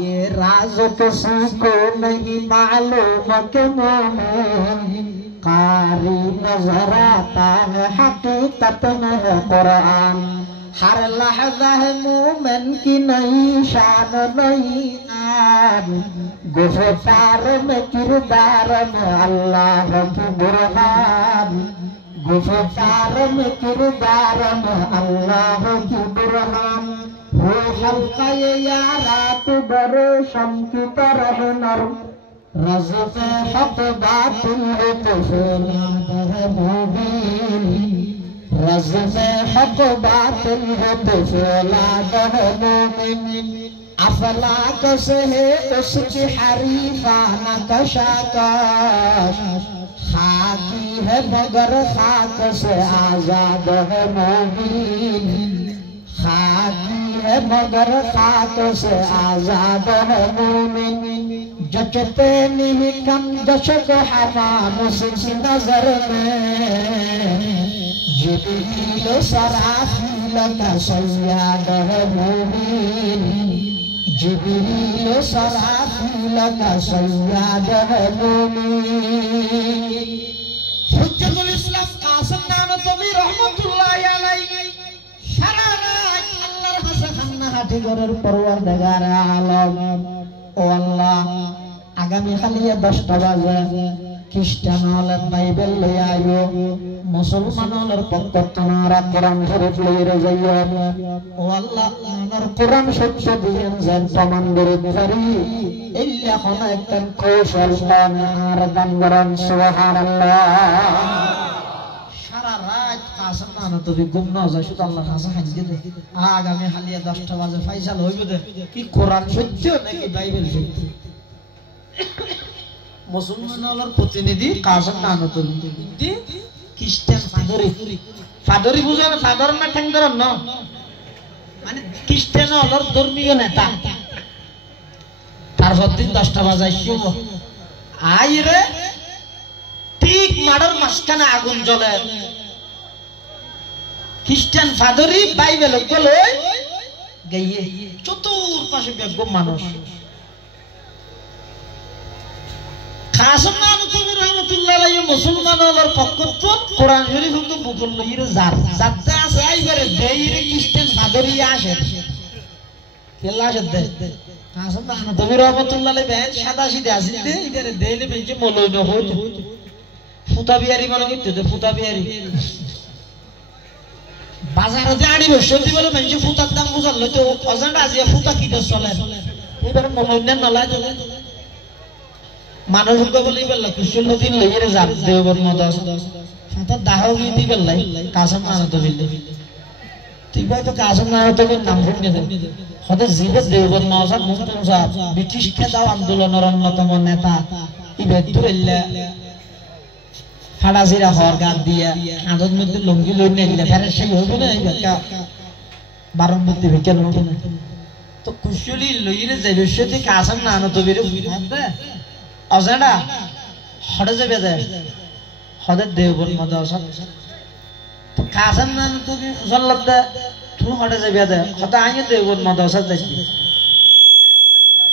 ये राज किसी को नहीं मालूम के मोमिन कारी नजर आता है हकीकत में है कुरान हर लहजा है मोमिन की नई शान नई आन गुफ़्तार में किरदार में अल्लाह की बुरहान गुफ़्तार में किरदार में अल्लाह की बुरहान हो हल्का ये यारात बरे शम की तरह नरम रज़्क़ हक़ बातिल है तो फौलाद है मुबीन रज़्क़ हक़ बातिल है तो फौलाद है मुबीन अफलाक से है उसकी हरीफाना कशाकाश खाकी है मगर खाक से आजाद है मुबीन खाकी है मगर खाक से आजाद है मुबीन जचते नहीं कम जशक हमाम उसकी नजर में जिब्रील सराफील का सय्याद है मुबीन जिब्रील सराफील का सय्याद है मुबीन हुज्जतुल इस्लाम कासिम नानवी रहमतुल्लाहि अलैहि सारा रात আল্লাহর কাছে খান্না হাটি ঘরের পরওয়ারদিগার আলম ও আল্লাহ আগামী কালিয়া 10টা বাজে খ্রিস্টান হলের বাইবেল লইয়া আইও মুসলমান হলের পক্ষ তোমার কোরআন শরীফ লইয়া যাইও ও আল্লাহ আমার কোরআন সত্য দিয়েন যেন প্রমাণ করে পারি ইল্লা কোন একটা কৌশল আর দান করেন সুবহানাল্লাহ সারা রাত কাসম না তো ঘুম না যায় শুধু আল্লাহর কাছে হাজির দে আগামী কালিয়া 10টা বাজে ফয়সাল হইব দে কি কোরআন সত্য নাকি বাইবেল সত্য মুসলমানদের প্রতিনিধি কাসম নানতুল খ্রিস্টান ফাদরি বুঝে না ফাদর না ঠ্যাংদর ন মানে খ্রিস্টান হলর ধর্মীয় নেতা তারপর দিন 10টা বাজায় শুভ আই রে ঠিক মাড়র মাঝখানে আগুন জ্বলে খ্রিস্টান ফাদরি বাইবেল লই গাইয়ে চতুর্পাশে বেগম মানুষ কাসম নানতুবি রহমাতুল্লাহ আলাইহি মুসলমানদের পক্ষত কোরআন শরীফ তো বুকুল লইরে যাত্রা আছে আইবারে দেইরে খ্রিস্টান ফাদরিয়া আসে কেলা আসে দে কাসম নানতুবি রহমাতুল্লাহ আলাইহি বেন সাদা সিধা আসিতে ইদারে দেইলে বেঞ্চে মলই ন হইতো ফুটা বিয়ারি মানে কি তে ফুটা বিয়ারি বাজারে যে আড়ি বসে দিবলে বেঞ্চে ফুটার দাম বুঝাল লইতো অজান আজিয়া ফুটা কি দে চলে এবারে মলই না নলা চলে মানুষ বলি বলল কুশল দিন লইরে যাব দেবর মদাস সাথে দাহগি দিবেল লাই কাসম নানতুবি তুই ভাই তো কাসম নানতুবির নাম শুনে দে হতে জীবত দেবর নওশাদ মুফতি সাহেব ব্রিটিশ খেদাও আন্দোলনের অন্যতম নেতা ইবেদুল্লাহ ফাড়াজিরা হরগাত দিয়া আদত মধ্যে লঙ্গি লই নিলে ফেরে সেই হইব না এই বেকা বারণ মধ্যে বিকেল হইব না তো কুশলি লইরে যাইবে সেটি কাসম নানতুবির হবে অজানা হড়ে যাবে দে হদে দেবর মদাস তো কাসম নানতুবি মুসল্লাত তুই হড়ে যাবে দে হতে আইয়ে দেবর মদাস যাইবি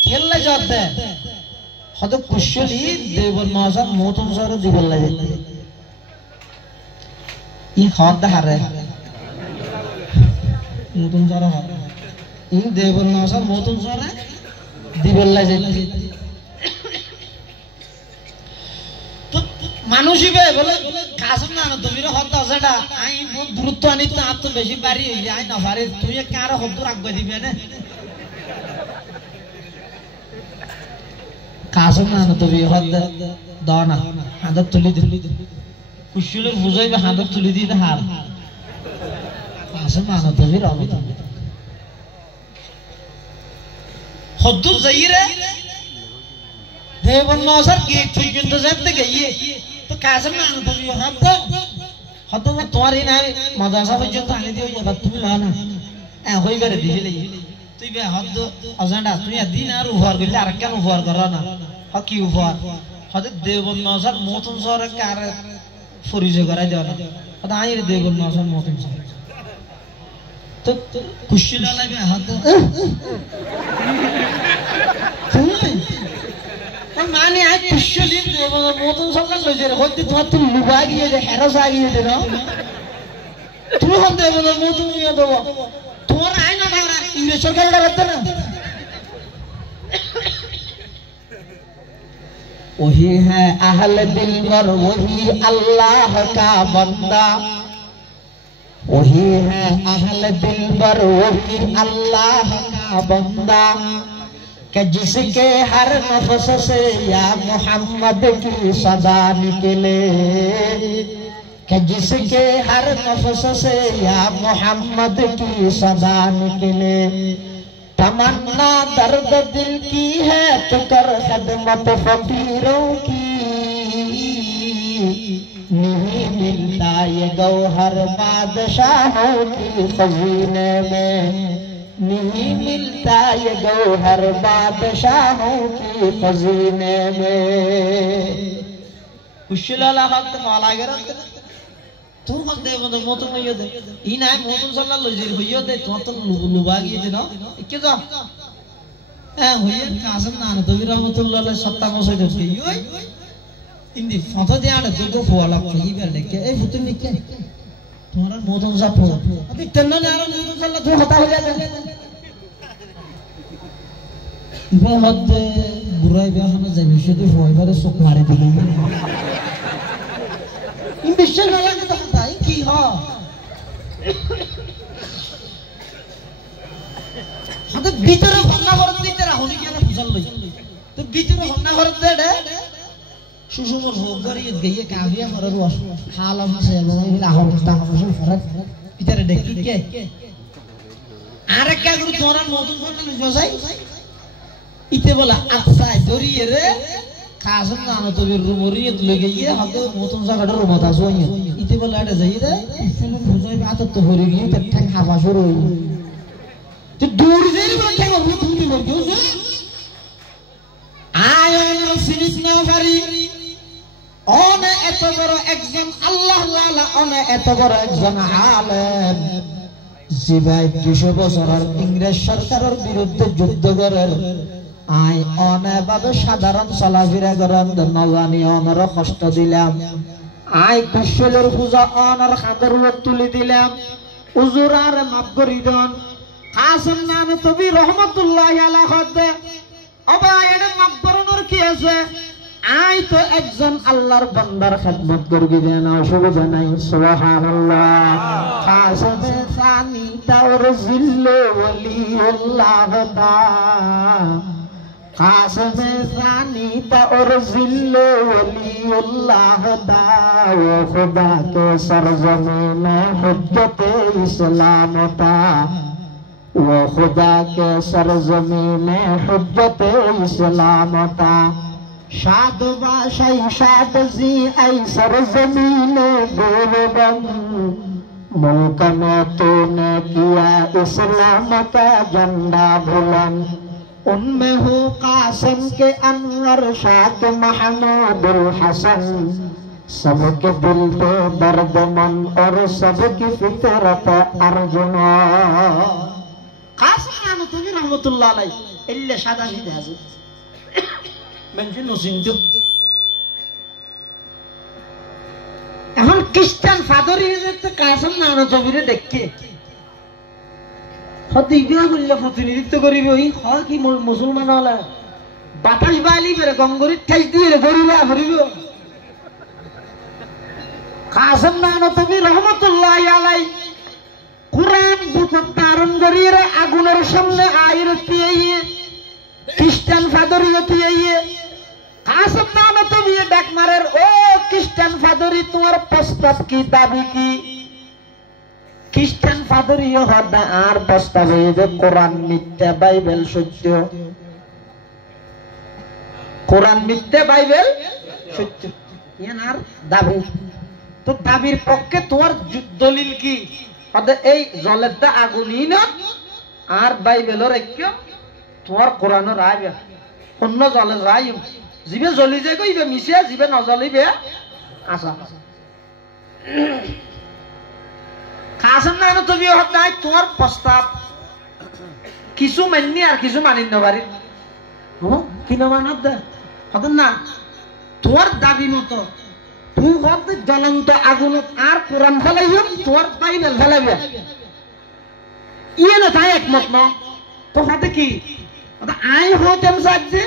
কেল্লা জব দে হতে কুশলি দেবর মদাস মতন সর দিবল লাগে ই হদ হারে মতন সর হারে ই দেবর মদাস মতন সর দিবল লাগে মানুষই বলে কাসম নানতুবির হদ আছেটা আই গুরুত্ব আনি তো আপ তো বেশি বাড়ি হই যায় না পারে তুই কার হদ রাখবে দিবে না কাসম নানতুবি হদ দাও না হাত তুলি দিলি কুশলের বুঝাইবে হাত তুলি দিতে হার কাসম নানতুবির অমিত হদ যাইরে দেবন নওশাদ গেট পর্যন্ত যেতে গিয়ে তো কাসম নানতুবি হদ তোমার এই না মাদ্রাসা পর্যন্ত আনি দিও যাবা তুমি না না হইবারে দিলে তুই বে হদ অজান্ডা তুই দিন আর উপহার করলে আর কেন উপহার কর না কি উপহার হদ দেবন নওশাদ মতন সরে কার পরিচয় করাই দেওয়া না হদ আই দেবন নওশাদ মতন সরে তো খুশি লাগে হদ মানে আই কুশলি মতন সরকার লইছে হতে তোমার তো লুবা গিয়ে যে হেরস আগিয়ে দে না তুমি হন দেব না মৌতুম নিয়ে দেব তোমার আইন না ইংরেজ সরকারটা করতে না वही है अहल दिलबर वही अल्लाह का बंदा वही है अहल दिलबर वही अल्लाह का बंदा कि जिसके हर नफ्स से या मोहम्मद की सदा निकले कि जिसके हर नफ्स से या मोहम्मद की सदा निकले तमन्ना दर्द दिल की है तो कर खदमत फकीरों की नहीं मिलता ये गौहर बादशाहों की खजीने में नहीं मिलता ये गौहर बादशाहों की खजीने में कुशला हक माला गरा तुम मत दे वो मोतुम नहीं दे इन है मोतुम सल्लल्लाहु अलैहि होइयो दे तो लुबागी दे ना के जा ए होइयो कासम नान तो रहमतुल्लाह अलैहि सत्ता मसै दे यो इंदी फतो दे आने तो फोला की बेले के ए फुतु निके तुम्हारा मोतुम सा फो अभी तन्ना नारा मोतुम सल्लल्लाहु तू हता हो जाता इबे हद बुराई बे हना जमीशे दे फोय बारे सुख मारे दिले इन विषय ना लगे तो बताई की हो हद भीतर हन्ना करत दे तेरा होने के ना फुसल लई तो भीतर हन्ना करत दे सुसुमन हो गरी गई काव्या मरर वास हाल हम से नहीं लाहौर का हम फरक भीतर देखी के आरे क्या गुरु तोरा मोतुन कोन जोसाई इते बोला अच्छा दोरी रे कासम नानो तो भी रूमोरियत लगे ये हद मोतुन सा गडर मता सोय इते बोला एटा जाई रे इसे बुझाई बात तो होरी गई त ठंग हवा शुरू हुई तो दूर से बोला ठंग हो तुम की मर गयो से आयो सिनिस ना फारी ओने এত বড় একজন আল্লাহ লালা ওনে এত বড় একজন আলেম জিবাই 200 বছরের ইংরেজ সরকারের বিরুদ্ধে যুদ্ধ করার আই অনেভাবে সাধারণ চলাফেরা করেন নজানি অনর কষ্ট দিলাম আই কুশলের পূজা অনর খাদর তুলি দিলাম হুজুর আর মাফ করি দেন কাসম নাম তবি রহমাতুল্লাহ আলাইহি খদে অবা এর মাফ করনোর কি আছে আই তো একজন আল্লাহর বান্দার খিদমত করবি দেন অসুবিধা নাই সুবহানাল্লাহ কাসমে সানি তাওর জিল্লে ওলিউল্লাহ তা कासम सानी और जिल्ले वलीउल्लाह दा वो खुदा के सरजमी में हुज्जत इस्लाम ता वो खुदा के सरजमी में हुज्जत इस्लाम ता शाद बाशाई शाद जी ऐ सरजमीन गोरबन मुल्क में तूने किया इस्लाम का झंडा बुलंद उनमें हो कासिम के अनवर शाद महमूदुल हसन सबके दिल पे दर्द मन और सबकी फितरत अर्जुना कासिम नाम तुमी रहमतुल्लाह अलैहि इल्ले शादा शीदे আছে মেনজি নসিন্দু এখন খ্রিস্টান ফাদরি যে কাসিম নাম তুমিরে দেখকে হদিগা বললে প্রতিনিধিত্ব করিবে ওই হয় কি মুসলমান হলা বাতাস বালি বেরে গঙ্গরিত ঠাই দিয়ে গরিবা ভরিব কাসম নাম তুমি রহমতুল্লাহ আলাই কুরআন বুতারণ করিয়ে আগুনের সামনে আইরতি আইয়ে খ্রিস্টান ফাদরিয়তি আইয়ে কাসম নাম তুমি ডাক মারের ও খ্রিস্টান ফাদরি তোমার প্রস্তাব কি দাবি কি খ্রিস্টান ফাদরিও হদা আর প্রস্তাবে যে কোরআন মিথ্যা বাইবেল সত্য কোরআন মিথ্যা বাইবেল সত্য ইয়ান আর দাবি তো দাবির পক্ষে তোমার দলিল কি হদা এই জলেরটা আগুনই না আর বাইবেলের ঐক্য তোমার কোরআনের রায় অন্য জলের রায় জিবে জ্বলি যায় কইবে মিশিয়া জিবে নজ্বলিবে আশা কাসম না তুমি হদাই তোমার প্রস্তাব কিছু মাননি আর কিছু মানিন না পারি কি না মানব দে হদন না তোমার দাবি মতো তুই হতে জ্বলন্ত আগুনত আর কোরআন ফেলাইও তোর বাইবেল ফেলাইবে ইয়ে না তাই একমত ন তো হাতে কি আই হতেন সাজে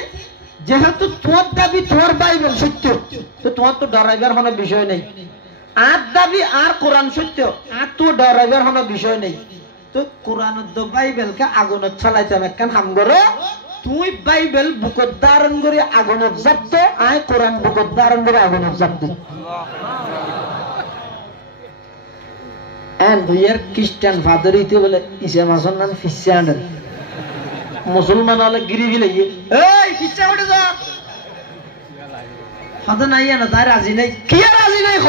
যেহেতু তোর দাবি তোর বাইবেল সত্য তো তোমার তো ডরাইবার কোনো বিষয় নেই আর দাবি আর কোরআন সত্য আর তো ডরাইবার কোনো বিষয় নেই তো কোরআন বাইবেলকে আগুনত চালাইতাম একখান হাম করে তুই বাইবেল বুকত ধারণ করে আগুনত যাবত আয় কোরআন বুকত ধারণ করে আগুনত যাবত এন্ড দুইয়ের খ্রিস্টান ফাদারিতে বলে ইসা মাসন নাম খ্রিস্টান মুসলমান হলে গিরি গিলে এই খ্রিস্টান উঠে যা হাতে নাই না তাই রাজি নেই কি রাজি নেই খ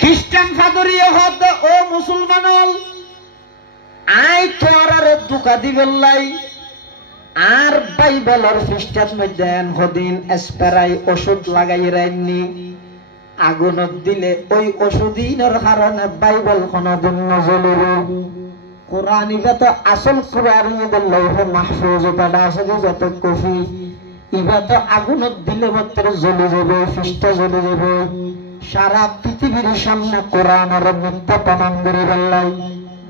খ্রিস্টান ফাদরিয়ে হত ও মুসলমান হল আই তোর আর দুকা দিবেলাই আর বাইবেলের খ্রিস্টান মধ্যে হদিন স্প্রাই ওষুধ লাগাই রাইনি আগুনত দিলে ওই ওষুধের কারণে বাইবেল কোনদিন নজ্বলিব কোরআন ইবা তো আসল কোরআন লৌহ মাহফুজ এটা আছে যত কফি ইবা তো আগুনত দিলে মাত্র জ্বলে যাবে খ্রিস্টা জ্বলে যাবে সারা পৃথিবীর সামনে কোরআনের মিথ্যা প্রমাণ করে বেলাই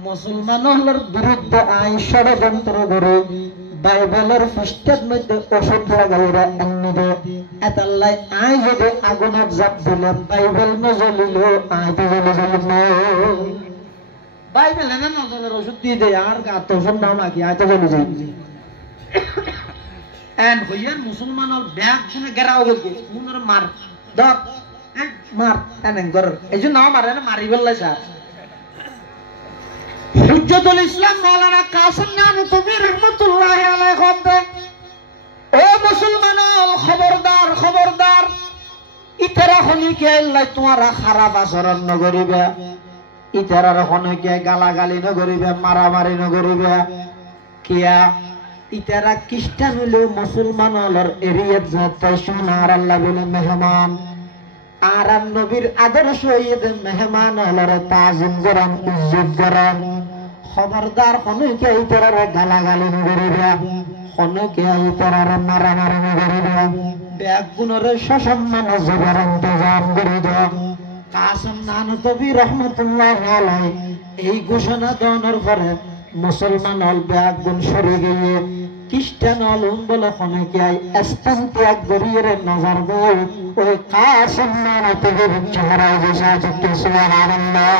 মুসলমানের বিরুদ্ধে আইন ষড়যন্ত্র করে বাইবেলের খ্রিস্টান মধ্যে ওষুধ লাগাইরা এমনি দে এতাল্লাই আই যদি আগুনত জাপ দিলে বাইবেল নজ্বলিল আই তো জ্বলে জ্বলিল বাইবেল এনে নজলের ওষুধ দিয়ে দেয় আর গাত ওষুধ নাও নাকি আই তো জ্বলে যাই এন্ড হইয়ার মুসলমানের ব্যাগ শুনে গেরাও গেছে উনার মার ধর মার এনে ধর এই জন্য নাও মারে না মারি বেল্লাই স্যার হুজ্জতুল ইসলাম মাওলানা কাসিম নানুতুবি রাহমাতুল্লাহি আলাইহি খবর ও মুসলমান খবরদার খবরদার ইতারা হনিকে আল্লাহ তোমারা খারাপ আচরণ নগরিবে ইতারার হনিকে গালাগালি নগরিবে মারামারি নগরিবে কিয়া ইতারা খ্রিস্টান হইলেও মুসলমান হলর এরিয়াত যাতে সোনার আল্লাহ বলে মেহমান আর নবীর আদর্শ হইয়ে মেহমান হলর তাজিম করেন ইজ্জত করেন খবরদার হনুকে ইতারার গালাগালি নগরিবে হনুকে ইতারার মারামারি নগরিবে ব্যাগ গুণের সসম্মান জবান ইন্তজাম করে দাও কাসিম নানুতুবি রাহমাতুল্লাহি আলাইহি এই ঘোষণা দেওয়ার পরে মুসলমান হল ব্যাগ গুণ সরে গিয়ে খ্রিস্টান হল বলে হনুকে স্থান ত্যাগ করিয়ে নজর দেয় ওই কাসিম নানুতুবির চেহারায় বসা থাকে সুবহানাল্লাহ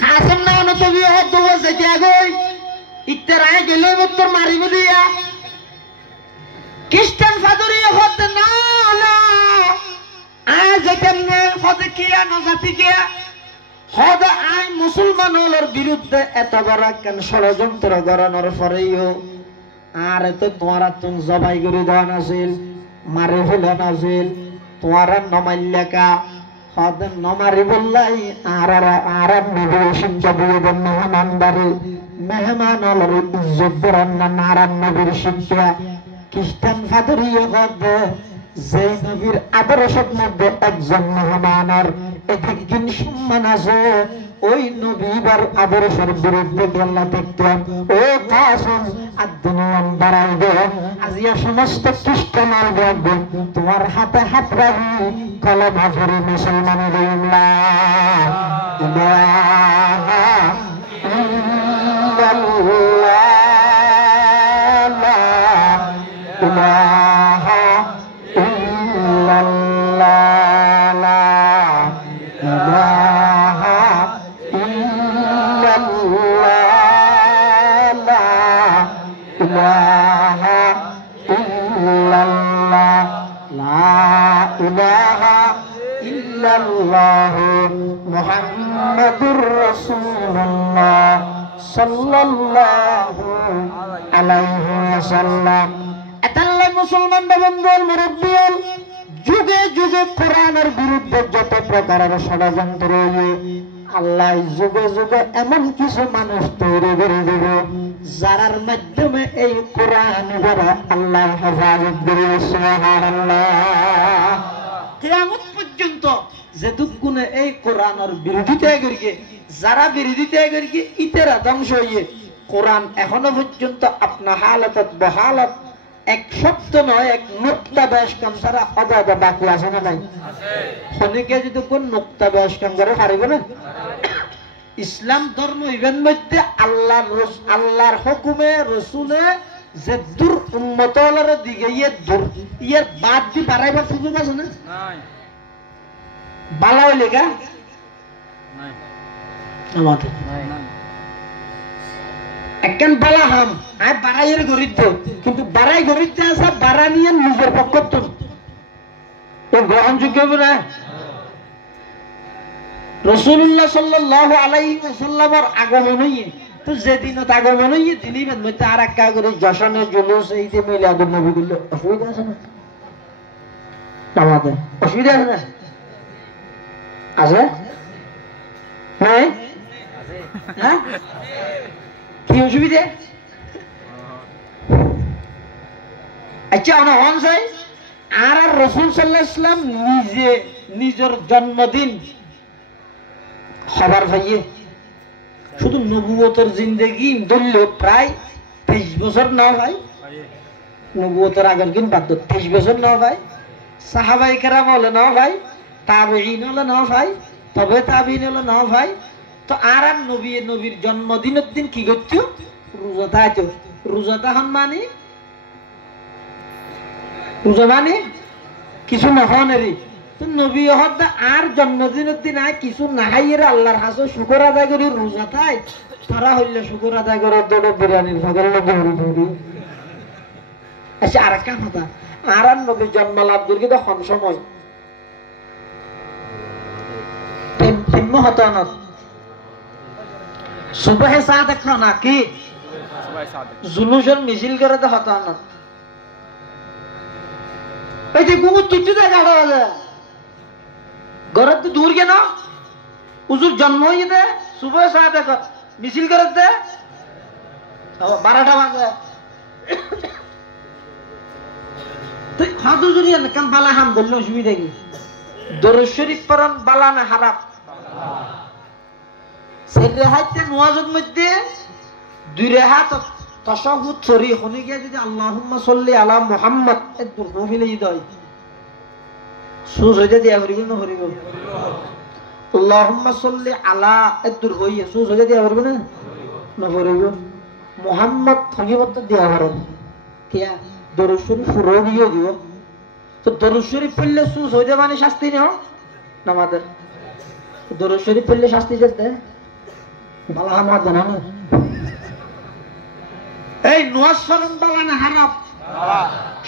কাসিম নানুতুবি হত বসে গই ইত্তরায় গেলে মত মারিব দিয়া খ্রিস্টান ফাদরিয়া হত না না আজ কেমনে হত কিয়া নজাতি কিয়া হদ আই মুসলমান হলর বিরুদ্ধে এত বড় কেন ষড়যন্ত্র করানোর পরেও আর তো তোমারা তুমি জবাই করে দেওয়া নাছিল মারে ফেলে নাছিল তোমারা নমাইলেকা হদ নমারি বললাই আর আর নিবেশনটা দিয়ে দেন মেহমানদারে মেহমান হলর ইজ্জত করেন না নারায়ণ নবীর শিক্ষা খ্রিস্টান ফাদরিয়া হদ যে নবীর আদর্শের মধ্যে একজন মেহমানের একদিন সম্মান আছে ওই নবীর আদর্শের বিরুদ্ধে গেলা দেখতাম ও কাসিম আদুনিয়ান বাড়াইবে আজিয়া সমস্ত খ্রিস্টান দেখবে তোমার হাতে হাত রাখি কলমা পড়ে মুসলমান ইল্লাহ ইলাহা মুহাম্মাদুর রাসূলুল্লাহ সাল্লাল্লাহু আলাইহি ওয়াসাল্লাম এতাল্লাহ মুসলমান বন্ধুল মুরব্বিয়াল যুগে যুগে কোরআনের বিরুদ্ধে যত প্রকারের ষড়যন্ত্র আল্লাহ যুগে যুগে এমন কিছু মানুষ তৈরি করে দেবে যার মাধ্যমে এই কোরআন দ্বারা আল্লাহ হেফাজত করবে সুবহানাল্লাহ কিয়ামত পর্যন্ত যেটুকুনে এই কোরআনের বিরোধিতা করিকে যারা বিরোধিতা করিকে ইতেরা ধ্বংস হইয়ে কোরআন এখনো পর্যন্ত আপনা হালাত বহালত এক শব্দ নয়, এক নুক্তা ব্যাস কাম ছাড়া অবাধ বাকি আছে না নাই? খনিকে যদি কোন নুক্তা ব্যাস কাম করে পারিব না? ইসলাম ধর্ম ইভেন মধ্যে আল্লাহর হুকুমে রসুলে যে দূর উন্মতলার দিকে ইয়ের বাদ দি বাড়াইবার সুযোগ আছে না? বালা হইলে গা আমাদের একখান বালা হাম আয় বাড়াইয়ের গরিব, কিন্তু বাড়াই গরিবতে আসা বাড়া নিয়ে নিজের পক্ষ তো গ্রহণযোগ্য হবে না। রাসূলুল্লাহ সাল্লাল্লাহু আলাইহি ওয়াসাল্লামের আগমন হইয়ে তো যেদিনত আগমন হইয়ে দিনের মধ্যে আর একটা করে জশনে জুলুস এই যে মিলাদুন নবী গুলো অসুবিধা আছে না? আমাদের অসুবিধা আছে না? আছে হ্যাঁ হ্যাঁ কি অসুবিধা? আচ্ছা অনহন চাই আর রাসূল সাল্লাল্লাহু আলাইহি ওয়াসাল্লাম নিজে নিজের জন্মদিন খবর পাইয়ে শুধু নবুয়তের জিন্দেগি ধরল প্রায় 23 বছর না ভাই, নবুয়তের আগের দিন বাদ 23 বছর না ভাই, সাহাবাই কেরাম হলে না ভাই, তাবেঈন হলে না ভাই, তবে তাবেঈন হলে না ভাই, তো আর নবীর জন্মদিনের দিন কি করছো? রোজা থাকতো। রোজা তখন মানে রোজা মানে কিছু নহনেরই তো নবী হত্যা আর জন্মদিনের দিন আর কিছু নাহাইয়ের আল্লাহর হাসো শুকর আদায় করি রোজা তাই তারা হইলে শুকর আদায় করে দৌড় বিরিয়ানির ভাগের মধ্যে। আচ্ছা আর একটা কথা, আর নবীর জন্ম লাভ করি কিন্তু হন সময় হতো না সুবহে সাদ না কি জুলুসের মিছিল করে তো হতো না। এই যে কুকুর তুটি দেখা যায় ঘরের তো দূর কেন উজুর জন্ম হয়ে দে সুবহে সাদ মিছিল করে দে 12টা বাজে হাদু যদি কান বালা হাম বললে অসুবিধা কি? দরুদ শরীফ পড়ান বালা না হারাম? সেই রেহাইতে নওয়াজের মধ্যে 2 রেহাত তাশাহুদ শরীফ হনে গিয়ে যদি আল্লাহুম্মা সাল্লি আলা মুহাম্মদ এর দুরূদ ফিলে দিই সুজ হইতে দিয়া করিব না করিব? আল্লাহুম্মা সাল্লি আলা এর দুরূদ হইয়ে সুজ হইতে দিয়া করিব না না করিব? মুহাম্মদ ফকিবত দিয়া পারেন কিয়া দরুদ শরীফ পুরো দিয়ে দিব তো দরুদ শরীফ পড়লে সুজ হইতে মানে শাস্তি নেও না? আমাদের দরুদ শরীফ পড়লে শাস্তি যেতে বালা আমার জানা না। এই নওয়াজ ফরম বালা না হারাম?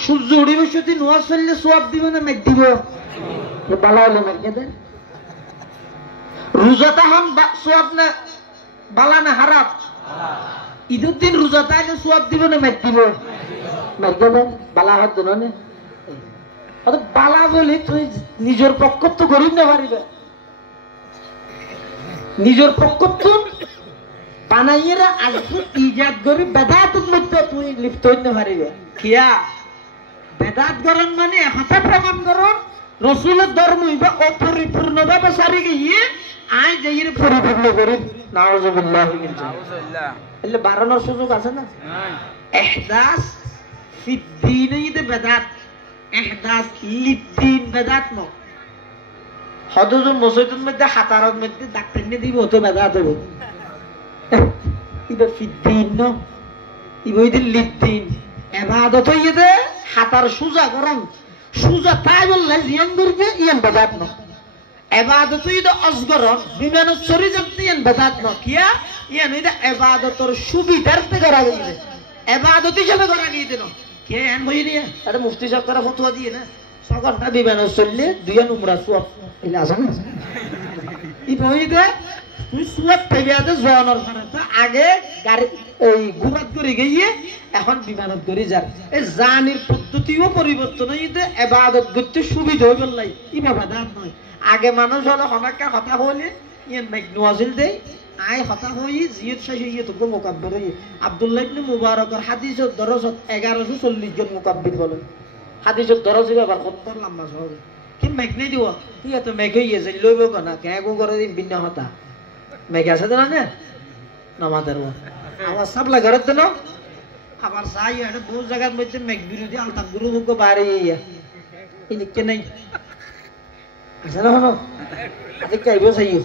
সূর্য উড়িবে যদি নওয়াজ ফেললে সওয়াব দিবে না মেঘ দিব? বালা হলে মেঘে দেন। রোজাটা হন সওয়াব না বালা না হারাম? ঈদের দিন রোজাটা হলে সওয়াব দিবে না মেঘ দিব? মেঘে দেন বালা হাত দেন না। বালা বলি তুই নিজের পক্ষ তো গরিব না পারিবে, নিজের পক্ষ তো বানাইয়েরা আজকে ইজাদ করি বেদাতের মধ্যে তুই লিপ্ত হইতে পারিবে। কিয়া বেদাত গরণ মানে হঠাৎ প্রমাণ করণ রসুলের ধর্ম হইবে অপরিপূর্ণভাবে সারি গিয়ে আয় যাইয়ের পরিপূর্ণ করি নাউজুবিল্লাহ এলে বাড়ানোর সুযোগ আছে না? ইহদাস ফিদ্দিন ইদে বেদাত ইহদাস লিদ্দিন বেদাত ন হদজুর মসজিদের মধ্যে হাতারের মধ্যে ডাক্তার নিয়ে দিব তো বেদাত হবে ইবে ফিদ্দিন ন ইবে ইদে লিদ্দিন ইবাদত হইদে হাতার সুজা করং সুজা তাই বললে জিয়ান করবে ইয়ান বেদাত ন ইবাদত হইদে অজগর বিমান শরীর জমতে ইয়ান বেদাত ন কিয়া ইয়ান ইদে ইবাদতর সুবিধার্থে করা হইবে ইবাদত হিসেবে করা গিয়ে দেন কে এন হই নিয়ে আরে মুফতি সাহেব তারা ফতোয়া দিয়ে না 6 ঘন্টা বিমান চললে দুইয়ান উমরা সওয়াব ইলা আছে না ই বইদে তুই সওয়াব পেবিয়াতে জওয়ানোর কারণে আগে গাড়ি এই ঘুরাত করে গিয়ে এখন বিমানত করে যার এই জানির পদ্ধতিও পরিবর্তন হইতে ইবাদত করতে সুবিধা হই বললাই ই বেদাত নয়। আগে মানুষ হলো হনাকা কথা হইলে ইয়ান মাইগনোয়াজিল দেই আই হতা হই জিয়ত শেষ হইয়ে তো মুকাব্বির হই আব্দুল্লাহ ইবনে মুবারকের হাদিসের দরজত 1140 জন মুকাব্বির বলেন হাদিসের দরজে আবার কত লম্বা হবে কি মেঘনে দিব তুই এত মেঘ হইয়ে যাই লইব না কে গো করে দিন ভিন্ন হতা মেঘ আছে না না আমাদের আওয়াজ সাবলা ঘরত না আবার চাই এটা বহু জায়গার মধ্যে মেঘ বিরোধী আলতাপ গুরু হুক বাড়ি ইনিকে নেই আছে না হলো আজকে কাইব চাইও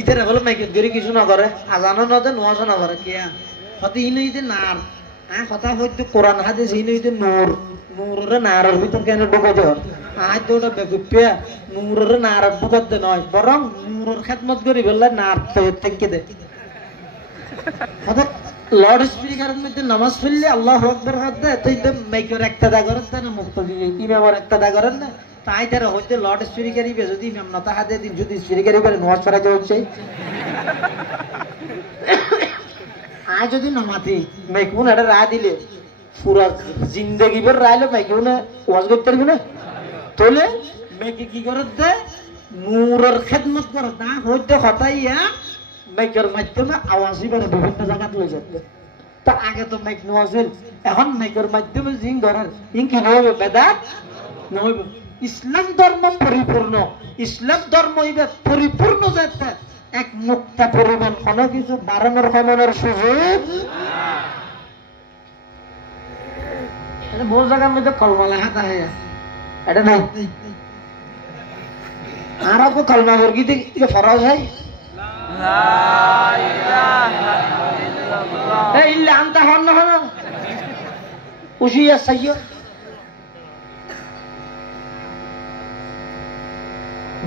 ইতারে বলে মেঘের ধরে কিছু না করে আজানো না দে নোয়াজো না করে কিয়া হতে ইনো ইতে নার হ্যাঁ কথা হয়তো কোরআন হাদিস ইনো ইতে নূর নূরের নারের ভিতর কেন ঢুকাইতে হয় আজ তো ওটা বেগুপিয়া নূরের নারের ঢুকাতে নয় বরং নূরের খেদমত করি বললে নার থেকে দে লাউড স্পিকারের মধ্যে নামাজ পড়লে আল্লাহু আকবার হতে তুই তো মাইকের একটা দা করেন না মুক্তদি ইমামের একটা দা করেন না তাই তারা হইতে লাউড স্পিকারই বে যদি ইমাম না তাহাতে দিন যদি স্পিকারই করে নামাজ পড়াইতে হচ্ছে আজ যদি নামাতি মাইকুন এটা রায় দিলে পুরা জিন্দেগি ভর রাইলে মাইকুন ওয়াজ করতে পারবি না তোলে মাইকে কি করে দে নূরের খেদমত করে না হইতে হতাইয়া মাইকের মাধ্যমে আওয়াজই করে বিভিন্ন জায়গায় লয়ে যাবে তা আগে তো মাইক নওয়াজিল এখন মাইকের মাধ্যমে জিং ধরার ইন কি হবে বেদাত নয় ইসলাম ধর্ম পরিপূর্ণ ইসলাম ধর্ম ইবে পরিপূর্ণ যাতে এক মুক্তা পরিমাণ কোনো কিছু বাড়ানোর কমানোর সুযোগ এটা বহু জায়গার মধ্যে কলমা হাত আহে এটা নাই আর আপু কলমা বর্গিতে ফরজ হয়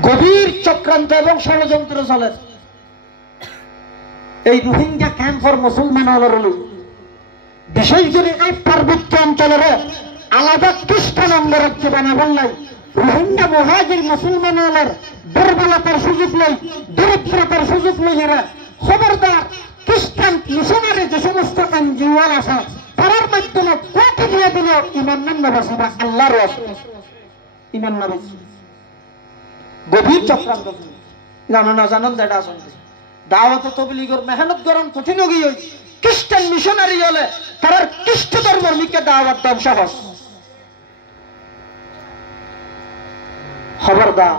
গভীর চক্রান্ত এবং ষড়যন্ত্র চলে এই রোহিঙ্গা ক্যাম্প ফর মুসলমান বিশেষ করে এই পার্বত্য অঞ্চলের আলাদা খ্রিস্টান অঙ্গরাজ্য বানাবার নাই রোহিঙ্গা মুহাজির মুসলমানের দুর্বলতার সুযোগ নেই দরিদ্রতার সুযোগ নেই এরা খবরদার খ্রিস্টান মিশনারি যে সমস্ত এনজিওয়াল আছে তার মাধ্যমে কোটি দিয়ে দিল ইমান নবাসী বা আল্লাহর ইমান নবাসী গভীর চক্রান্ত জানো না জানেন যেটা আসলে দাওয়াত তবলিগের মেহনত করেন কঠিন গিয়ে খ্রিস্টান মিশনারি হলে তার খ্রিস্ট ধর্মকে দাওয়াত দেন সহজ খবরদার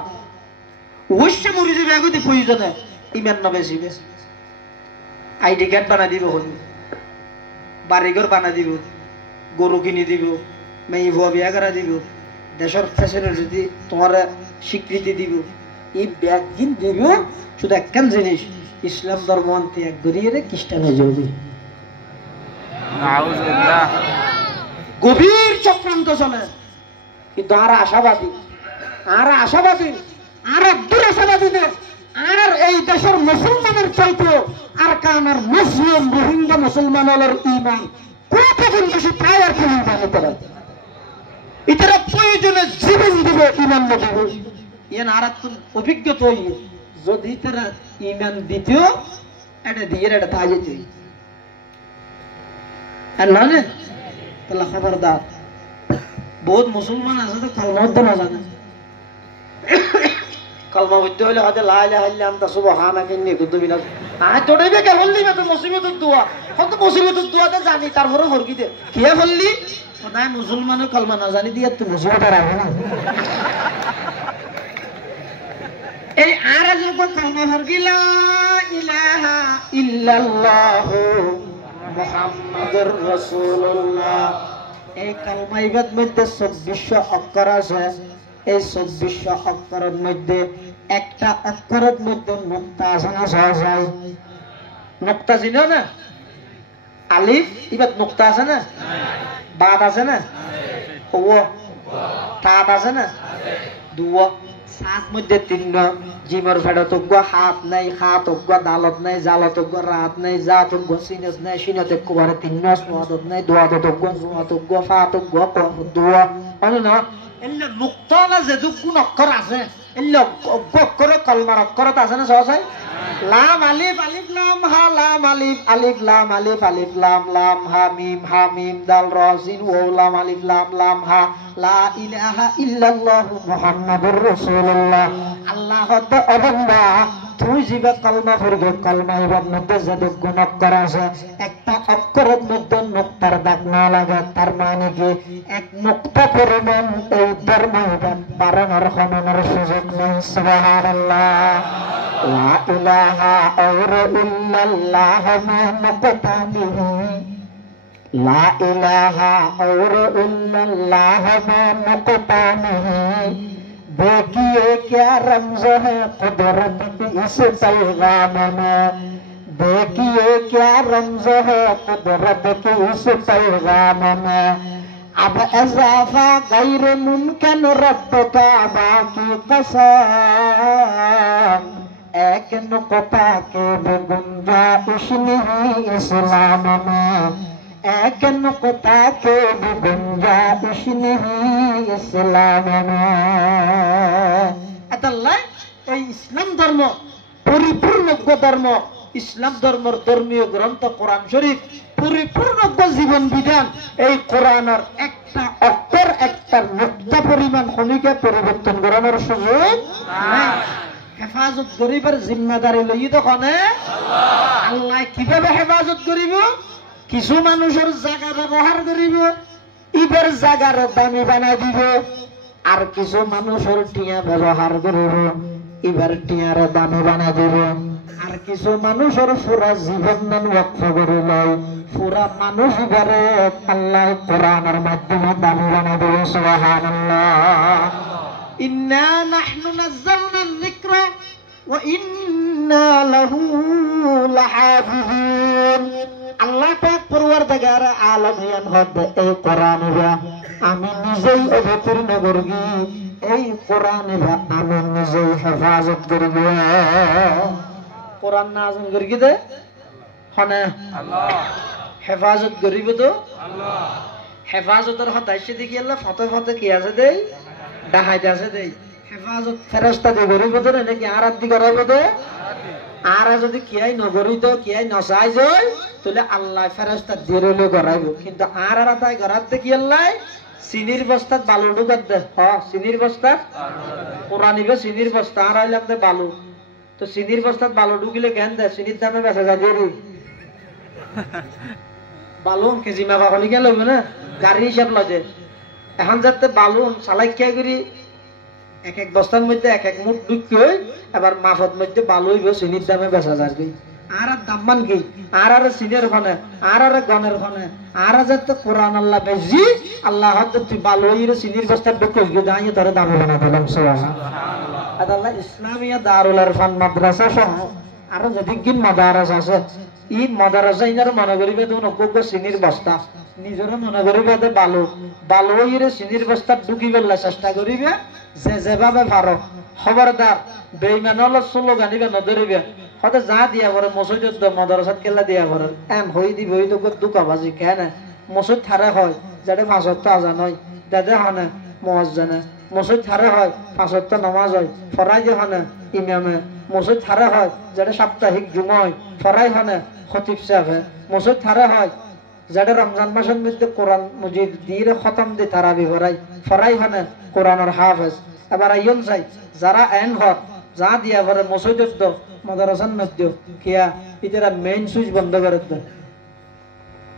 অবশ্য মরি যাবে এগুলি প্রয়োজনে ইমান নবেছি আইডি কার্ড বানা দিব হল বাড়িঘর বানা দিব গরু কিনে দিব মেয়ে ভুয়া বিয়া করা দিব দেশের ফ্যাশনের যদি তোমার স্বীকৃতি দিব এই ব্যাগ কিন দিব শুধু একখান জিনিস ইসলাম ধর্ম আনতে এক গড়িয়ে খ্রিস্টানে যাবে গভীর চক্রান্ত চলে কিন্তু আর আশাবাদী আর দুরাশাবাদী না আর এই দেশের মুসলমানের চাইতে আর কানার মুসলিম রোহিঙ্গা মুসলমানের ইমান কতগুণ বেশি পাওয়ার ইমান ইতারা প্রয়োজনে জীবন দিব ইমান দিব ইয়ান আর অভিজ্ঞতা যদি তারা ইমান দ্বিতীয় এটা দিয়ে এটা তা যেতে আর না তাহলে খবরদার বহুত মুসলমান আছে তো কলমা মধ্যে না জানে কলমা মধ্যে হলে হয়তো লা ইলাহা ইল্লা আনতা সুবহানাকা ইন্নী কুনতু মিনাজ তোড়াইবে কে বললি তো মুসিবতের দোয়া কত মুসিবতের দোয়াতে জানি তারপরে হরকিতে কে বললি নাই মুসলমানের কলমা না জানি দিয়ে তুই মুসিবত রাখবে না এই আর যখন কলমা হরকি লা ইলাহা ইল্লাল্লাহ মুহাম্মাদুর রাসূলুল্লাহ এই কলমা ইবাদ মধ্যে 2400 অক্ষর আছে এই 2400 অক্ষরের মধ্যে একটা অক্ষরের মধ্যে নুক্তা আছে না সহজ নুক্তা চিনো না আলিফ ইবাদ নুক্তা আছে না বাদ আছে না ও তাত আছে না দুয়া সাত মধ্যে তিন জিমর ফেডত হাত নাই হাত দালত নাই জালত রাত নাই জাত সিনস নাই সিনত কুবারে তিন সোয়াদত নাই দোয়াদত জুয়াত ফাত দোয়া হয় না এলে নুক্তা না যে কোন অক্ষর আছে এলে অক্ষর কলমার অক্ষরত আছে না সহজ লাম আলিফ আলিফ লাম হা লাম আলিফ আলিফ লাম আলিফ আলিফ লাম লাম হা মিম দাল র সিন ওয়া লাম আলিফ লাম লাম হা লা ইলাহা ইল্লাল্লাহ মুহাম্মাদুর রাসূলুল্লাহ আল্লাহ তো অবন্দা তুই জিবা কলমা পড়বে কলমা এর মধ্যে যে গুণ অক্ষর আছে একটা অক্ষরের মধ্যে নুক্তার দাগ না লাগে তার মানে কি এক নুক্তা পরিমাণ এই ধর্ম বাড়ানোর কমানোর সুযোগ নেই সুবহানাল্লাহ লা ইলাহা ইল্লাল্লাহ মুকতামিহি লা ইলাহা और इल्लल्लाह में नुक्ता नहीं देखिए क्या रमज़ है कुदरत की इस पैगाम में देखिए क्या रमज़ है कुदरत की इस पैगाम में अब इज़ाफ़ा गैर मुमकिन रब का बाकी कसम एक नुक्ता के भी गुंजाइश नहीं इस्लाम में एक नुक्ता के भी गुंजाइश नहीं इस्लाम में আল্লাহ এই ইসলাম ধর্ম পরিপূর্ণ ধর্ম ইসলাম ধর্মের ধর্মীয় গ্রন্থ কোরআন শরীফ পরিপূর্ণ জীবন বিধান এই কোরআনের একটা অক্ষর একটা নুক্তা পরিমাণ খনিকে পরিবর্তন করানোর সুযোগ নাই হেফাজত করিবার জিম্মাদারি লই তখন আল্লাহ কিভাবে হেফাজত করিব কিছু মানুষের জায়গা ব্যবহার করিব ইবার জায়গার দামি বানাই দিব আর কিছু মানুষের টিয়া ব্যবহার করিব এবার টিয়ার দামি বানাই দিব আর কিছু মানুষের পুরা জীবন ওয়াকফ করে লয় পুরা মানুষ এবারে আল্লাহ কোরআনের মাধ্যমে দামি বানাই দেবে সুবহানাল্লাহ ইন্না নাহনু নাযালনা যিকরা ওয়া ইন্না লাহু লাহাফিজুন আল্লাহ পাক পরওয়ারদিগার আলামিন হদ এই কোরআনবা আমি নিজেই অবতীর্ণ করবি এই কোরআনবা আমি নিজেই হেফাজত করব কোরআন নাযিল করবি দে হনে আল্লাহ হেফাজত করিব তো আল্লাহ হেফাজতের হতাইছে দেখি আল্লাহ ফতে ফতে কি আছে দেই ডাহাইতে আছে দেই হেফাজত ফেরেশতা দি করিব তো নাকি আরাধি করাইব তো আর যদি কিয়াই নগরী তো কিয়াই নসাই যায় তাহলে আল্লাহ ফেরেশতা দিরলে গরাইব কিন্তু আর তাই গরাতে কি আল্লাহ সিনির বস্তাত বালু ঢুকাত দে সিনির বস্তাত কোরআনিবে সিনির বস্তা আর আইলাম দে বালু তো সিনির বস্তাত বালু ঢুকিলে কেন দে সিনির দামে বেচা যায় দেরি বালু কেজি মাপা হলি গেল না গাড়ি হিসাব লজে এখন যাতে বালু চালাই কে করি এক এক বস্তার মধ্যে এক এক মুঠ ঢুকি এবার মাফত মধ্যে বালু হইব সিনির দামে বেচা যায় আর দাম মান কি আর সিনের ফনে আর গনের ফনে আর যাতে কোরআন আল্লাহ বেজি আল্লাহ হতে তুই বালু হইরে সিনির বস্তা ঢুকি দাঁড়িয়ে তোরে দামে বানা দিলাম সুবহানাল্লাহ আল্লাহ ইসলামিয়া দারুল ইরফান মাদ্রাসা সহ আরো যদিগিন মাদারাস আছে ই মাদারাসা ইনার মনে করিবে তো নকো সিনির বস্তা নিজের মনে করিবে যে বালু বালু হইরে সিনির বস্তা ঢুকি বেলা চেষ্টা করিবে যে যেভাবে পারো খবরদার বেঈমান হলো স্লোগান দিবে নধরিবে হতে যা দিয়া পরে মসজিদ মাদ্রাসাত কেলা দিয়া পরে এম হই দিব হই তো দুকাবাজি কেন মসজিদ থারে হয় যাতে 5 ওয়াক্ত আযান হয় দাদা হনে মুয়াজ্জিনে মসজিদ থারে হয় 5 ওয়াক্ত নামাজ হয় ফরাই হনে ইমামে মসজিদ থারে হয় যাতে সাপ্তাহিক জুমা হয় ফরাই হনে খতিব সাহেব মসজিদ থারে হয় যাতে রমজান মাসের মধ্যে কোরআন মজিদ দিয়ে খতম দি তারাবি ফরাই ফরাই হনে কোরআনের হাফেজ এবার আইয়ন চাই যারা এন হক যা দিয়া পরে মসজিদ তো মাদ্রাসার মধ্যে কিয়া ইতারা মেইন সুইচ বন্ধ করে দেয়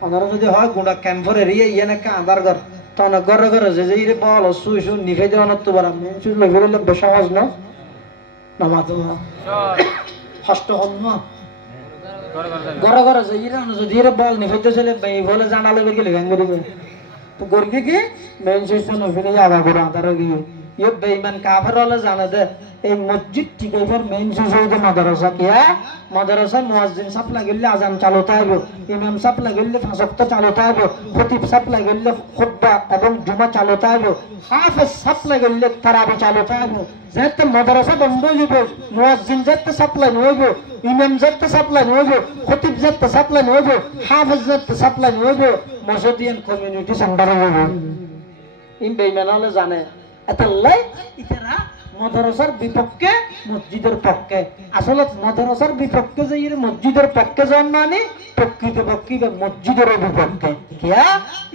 ওনারা যদি হয় গোটা ক্যাম্পর এরিয়া ইয়ে নাকি আধার ঘর তখন ঘরে ঘরে যে যে বল সুইচ নিভে দেওয়া তো পারা মেইন সুইচ লগে গেলে বেশ সহজ না নামাজ কষ্ট হল না ঘরে ঘরে যে ইরা যদি বল নিভে চলে বলে জানালে গেলে ভেঙে দিবে তো গর্গে কি মেইন সুইচ নিভে আধা করে আধার গিয়ে ये बेईमान काफिर वाला जाने दे এই মসজিদ ঠিক এবার মেইন সুযোগ মাদ্রাসা কিয়া মাদ্রাসা মুয়াজ্জিন সাপ লাগিলে আযান চালু থাকব ইমাম সাপ লাগিলে 5 ওয়াক্ত চালু থাকব খতিব সাপ লাগিলে খুতবা এবং জুমা চালু থাকব হাফেজ সাপ লাগিলে তারাবি চালু থাকব যেতে মাদ্রাসা বন্ধ হইব মুয়াজ্জিন যেতে সাপ লাইন হইব ইমাম যেতে সাপ লাইন হইব খতিব যেতে সাপ লাইন হইব হাফেজ যেতে সাপ লাইন হইব মসজিদিয়ান কমিউনিটি সেন্টার হইব ইন বেঈমান হলে জানে এতলাই ইতারা মাদ্রাসার বিপক্ষে মসজিদের পক্ষে আসলে মাদ্রাসার বিপক্ষে যে এর মসজিদের পক্ষে জন মানে প্রকৃত পক্ষে মসজিদের বিপক্ষে কিয়া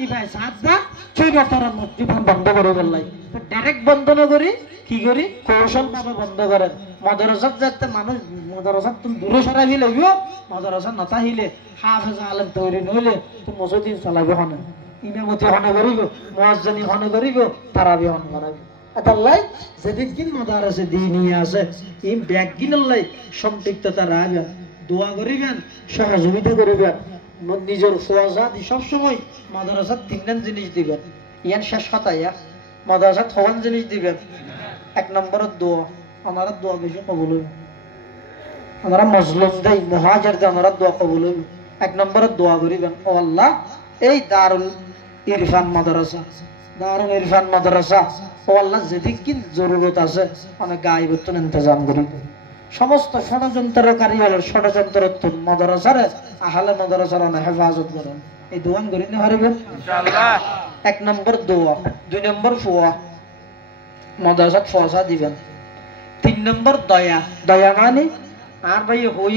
ই ভাই সাদা চৈরাতারা মসজিদ বন্ধ করে বললাই তো ডাইরেক্ট বন্ধ না করি কি করি কৌশল ভাবে বন্ধ করেন মাদ্রাসাত যাতে মানুষ মাদ্রাসাত তুমি দূরে সরাই লাগবে মাদ্রাসা না তাহিলে হাফেজ আলেম তৈরি নইলে তো মসজিদ চালাবে হনে ইমামতি হনে করিব মুয়াজ্জিনি হনে করিব তারাবি হনে করাবে আল্লাহ যেদিন মাদ্রাসা দ্বীনিয়া আছে এই ব্যাগিন আল্লাহ সম্পৃক্ততা রাখবেন দোয়া করিবেন সহযোগিতা করিবেন নিজের ফুয়াজা দি সবসময় মাদ্রাসাত তিনটা জিনিস দিবেন ইয়ান শেষ কথা ইয়া মাদ্রাসাত হওয়ান জিনিস দিবেন এক নম্বরের দোয়া ওনারা দোয়া বেশি কবুল হইব ওনারা মজলুম দেই মুহাজির দে ওনারা দোয়া কবুল হইব এক নম্বরের দোয়া করিবেন ও আল্লাহ এই দারুল ইরফান মাদ্রাসা ও আল্লাহ যেদিক কি জরুরত আছে অনেক গায়বত্তন ইন্তজাম করি সমস্ত ষড়যন্ত্রকারী হল ষড়যন্ত্র মাদ্রাসার আহলে মাদ্রাসার অনেক হেফাজত করেন এই দোয়ান করি না পারবেন ইনশাআল্লাহ এক নম্বর দোয়া দুই নম্বর ফুয়া মাদ্রাসাত ফসা দিবেন তিন নম্বর দয়া মানে আর ভাই হই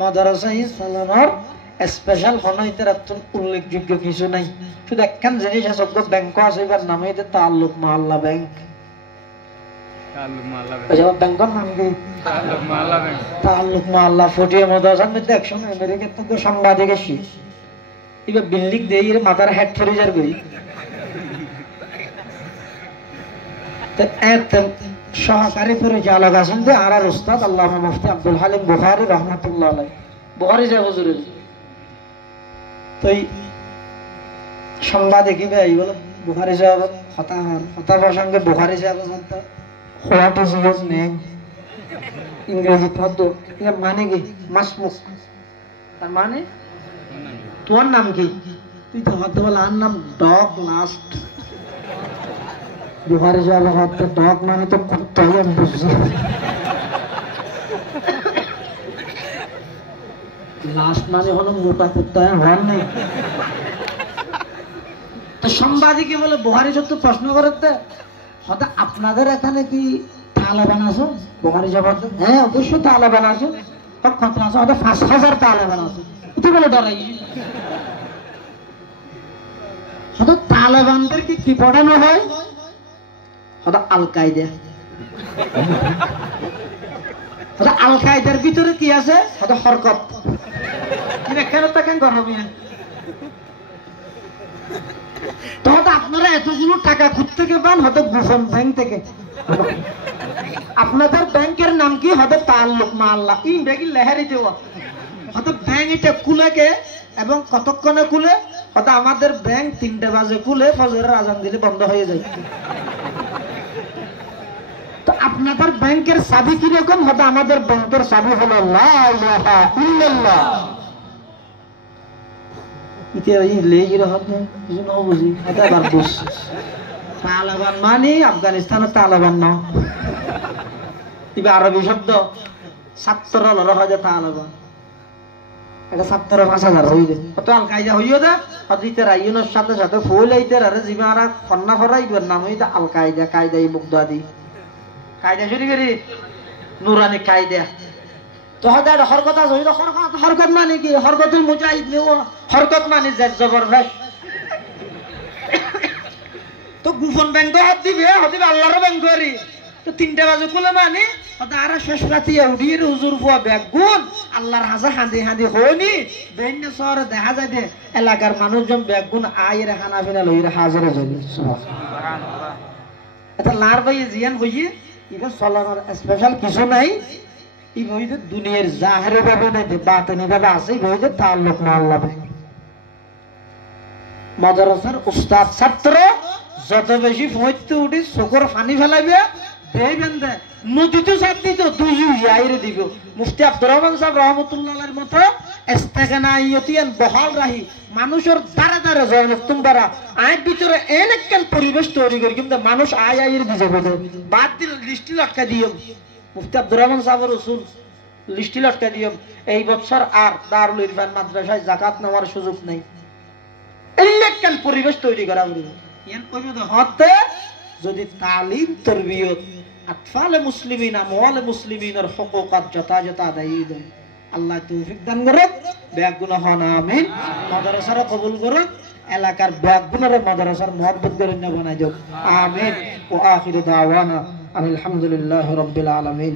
মাদ্রাসা ইসলামের স্পেশাল হনাইতে রাতুল উল্লেখযোগ্য কিছু নাই শুধু একখান জিনিস আছে ব্যাংক আছে এবার নাম হইতে তাল্লুক মাল্লা ব্যাংক ব্যাংকের নাম কি তাল্লুক মাল্লা ফটিয়া মাদ্রাসার মধ্যে একসময় আমেরিকার তো সাংবাদিক এসি এবার বিল্ডিং দিয়ে মাথার হেড ফ্রিজার করি সহকারী পরিচালক আছেন যে আর উস্তাদ আল্লামা মুফতি আব্দুল হালিম বুখারী রহমাতুল্লাহ আলাইহি বুখারী সাহেব হুজুরের তো সাংবাদিক এই বলে বুখারী সাহেব কথা প্রসঙ্গে বুখারী সাহেব জানতো হোয়াট ইজ ইউর নেম ইংরেজি শব্দ এর মানে কি মাসমুক তার মানে তোর নাম কি তুই তো হতে বলে আর নাম ডগ লাস্ট বুখারী সাহেব হতে ডগ মানে তো কুত্তা আমি বুঝছি লাস্ট মানে হলো মোটা কুত্তা হওয়ার নেই তো সাংবাদিকে বলে বুখারী সত্য প্রশ্ন করতে হয়তো আপনাদের এখানে কি তালেবান আছে বুখারী জবাব হ্যাঁ অবশ্যই তালেবান আছে কত আছে হয়তো ৫,০০০ তালেবান আছে তুই বলে ডরাই হয়তো তালেবানদের কি পড়ানো হয় হয়তো আল কায়দা হয়তো আল কায়দার ভিতরে কি আছে হয়তো হরকত আপনারা এতগুলো টাকা থেকে পান হয়তো গোপন ব্যাংক থেকে আপনাদের ব্যাংকের নাম কি হয়তো তাল্লুক মাল্লা ইন্ডিয়া লেহারি দেওয়া হয়তো ব্যাংক এটা খুলেকে এবং কতক্ষণে খুলে হয়তো আমাদের ব্যাংক ৩টে বাজে খুলে ফজরের আজান দিলে বন্ধ হয়ে যায় তো আপনাদের ব্যাংকের চাবি কিরকম হয়তো আমাদের ব্যাংকের চাবি হলো লা ইলাহা ইল্লাল্লাহ তালেবান মানে আফগানিস্তানের তালেবান না আরবি শব্দ ছাত্র হয় তালেবান এটা ছাত্র ৫,০০০ হইলে কত আল কায়দা হইও দে হতে রাইনের সাথে সাথে ফুল আইতে আরে জিমারা ফন্না ফরাইবার নাম হইতে আল কায়দা কায়দাই মুগদাদি কায়দা শুরু করি নুরানি কায়দা তো হতে হরকত আছে হরকত মানে কি হরকতুল মুজাহিদ হরকত মানে জবরদস্ত তো গোপন ব্যাংক হাত দিবে আল্লাহর ব্যাংক করি তো ৩টে বাজে খুলে মানে আর শেষ রাতে উড়িয়ে হুজুর ফুয়া ব্যাগুন আল্লাহর হাজা হাঁদি হয়নি বেন্য শহরে দেখা যায় যে এলাকার মানুষজন ব্যাগুন আয়ের হানাফিনা লইরে হাজারে চলে এটা লার ভাই জিয়ান হইয়ে এবার চলানোর স্পেশাল কিছু নাই এই বইতে দুনিয়ার জাহেরি ভাবে নাই বাতিনি ভাবে আছে এই বইতে তাল্লুক মাল্লা ব্যাংক মাদ্রাসার উস্তাদ ছাত্র যত বেশি পড়তে উঠি চোখের পানি ফেলাইবে নদীতে চাপ দিত দুই আইরে দিব মুফতি আব্দুর রহমান সাহেব রহমতুল্লাহের মতো বহাল রাহি মানুষের দ্বারা দ্বারা জয়নতুম দ্বারা আয়ের ভিতরে এনেকেন পরিবেশ তৈরি করি কিন্তু মানুষ আইরে দিয়ে যাবে বাদ দিল লিস্টি লটকা দিও মুফতি আব্দুর রহমান সাহেবের রসুল লিস্টি লটকা দিও এই বছর আর দারুল ইরফান মাদ্রাসায় যাকাত নেওয়ার সুযোগ নেই এনেকেন পরিবেশ তৈরি করা হতে যদি তালিম তরবিয়ত আতফালে মুসলিমিন আমওয়ালে মুসলিমিনের হুকুকাত যথাযথ আদায় দেয় আল্লাহ তৌফিক দান করুক ব্যাগুনা হন আমিন মাদ্রাসার কবুল করুক এলাকার ব্যাগুনারে মাদ্রাসার মুহাব্বত করে বানাই দাও আমিন ওয়া আখিরু দাওয়ানা আলহামদুলিল্লাহি রাব্বিল আলামিন।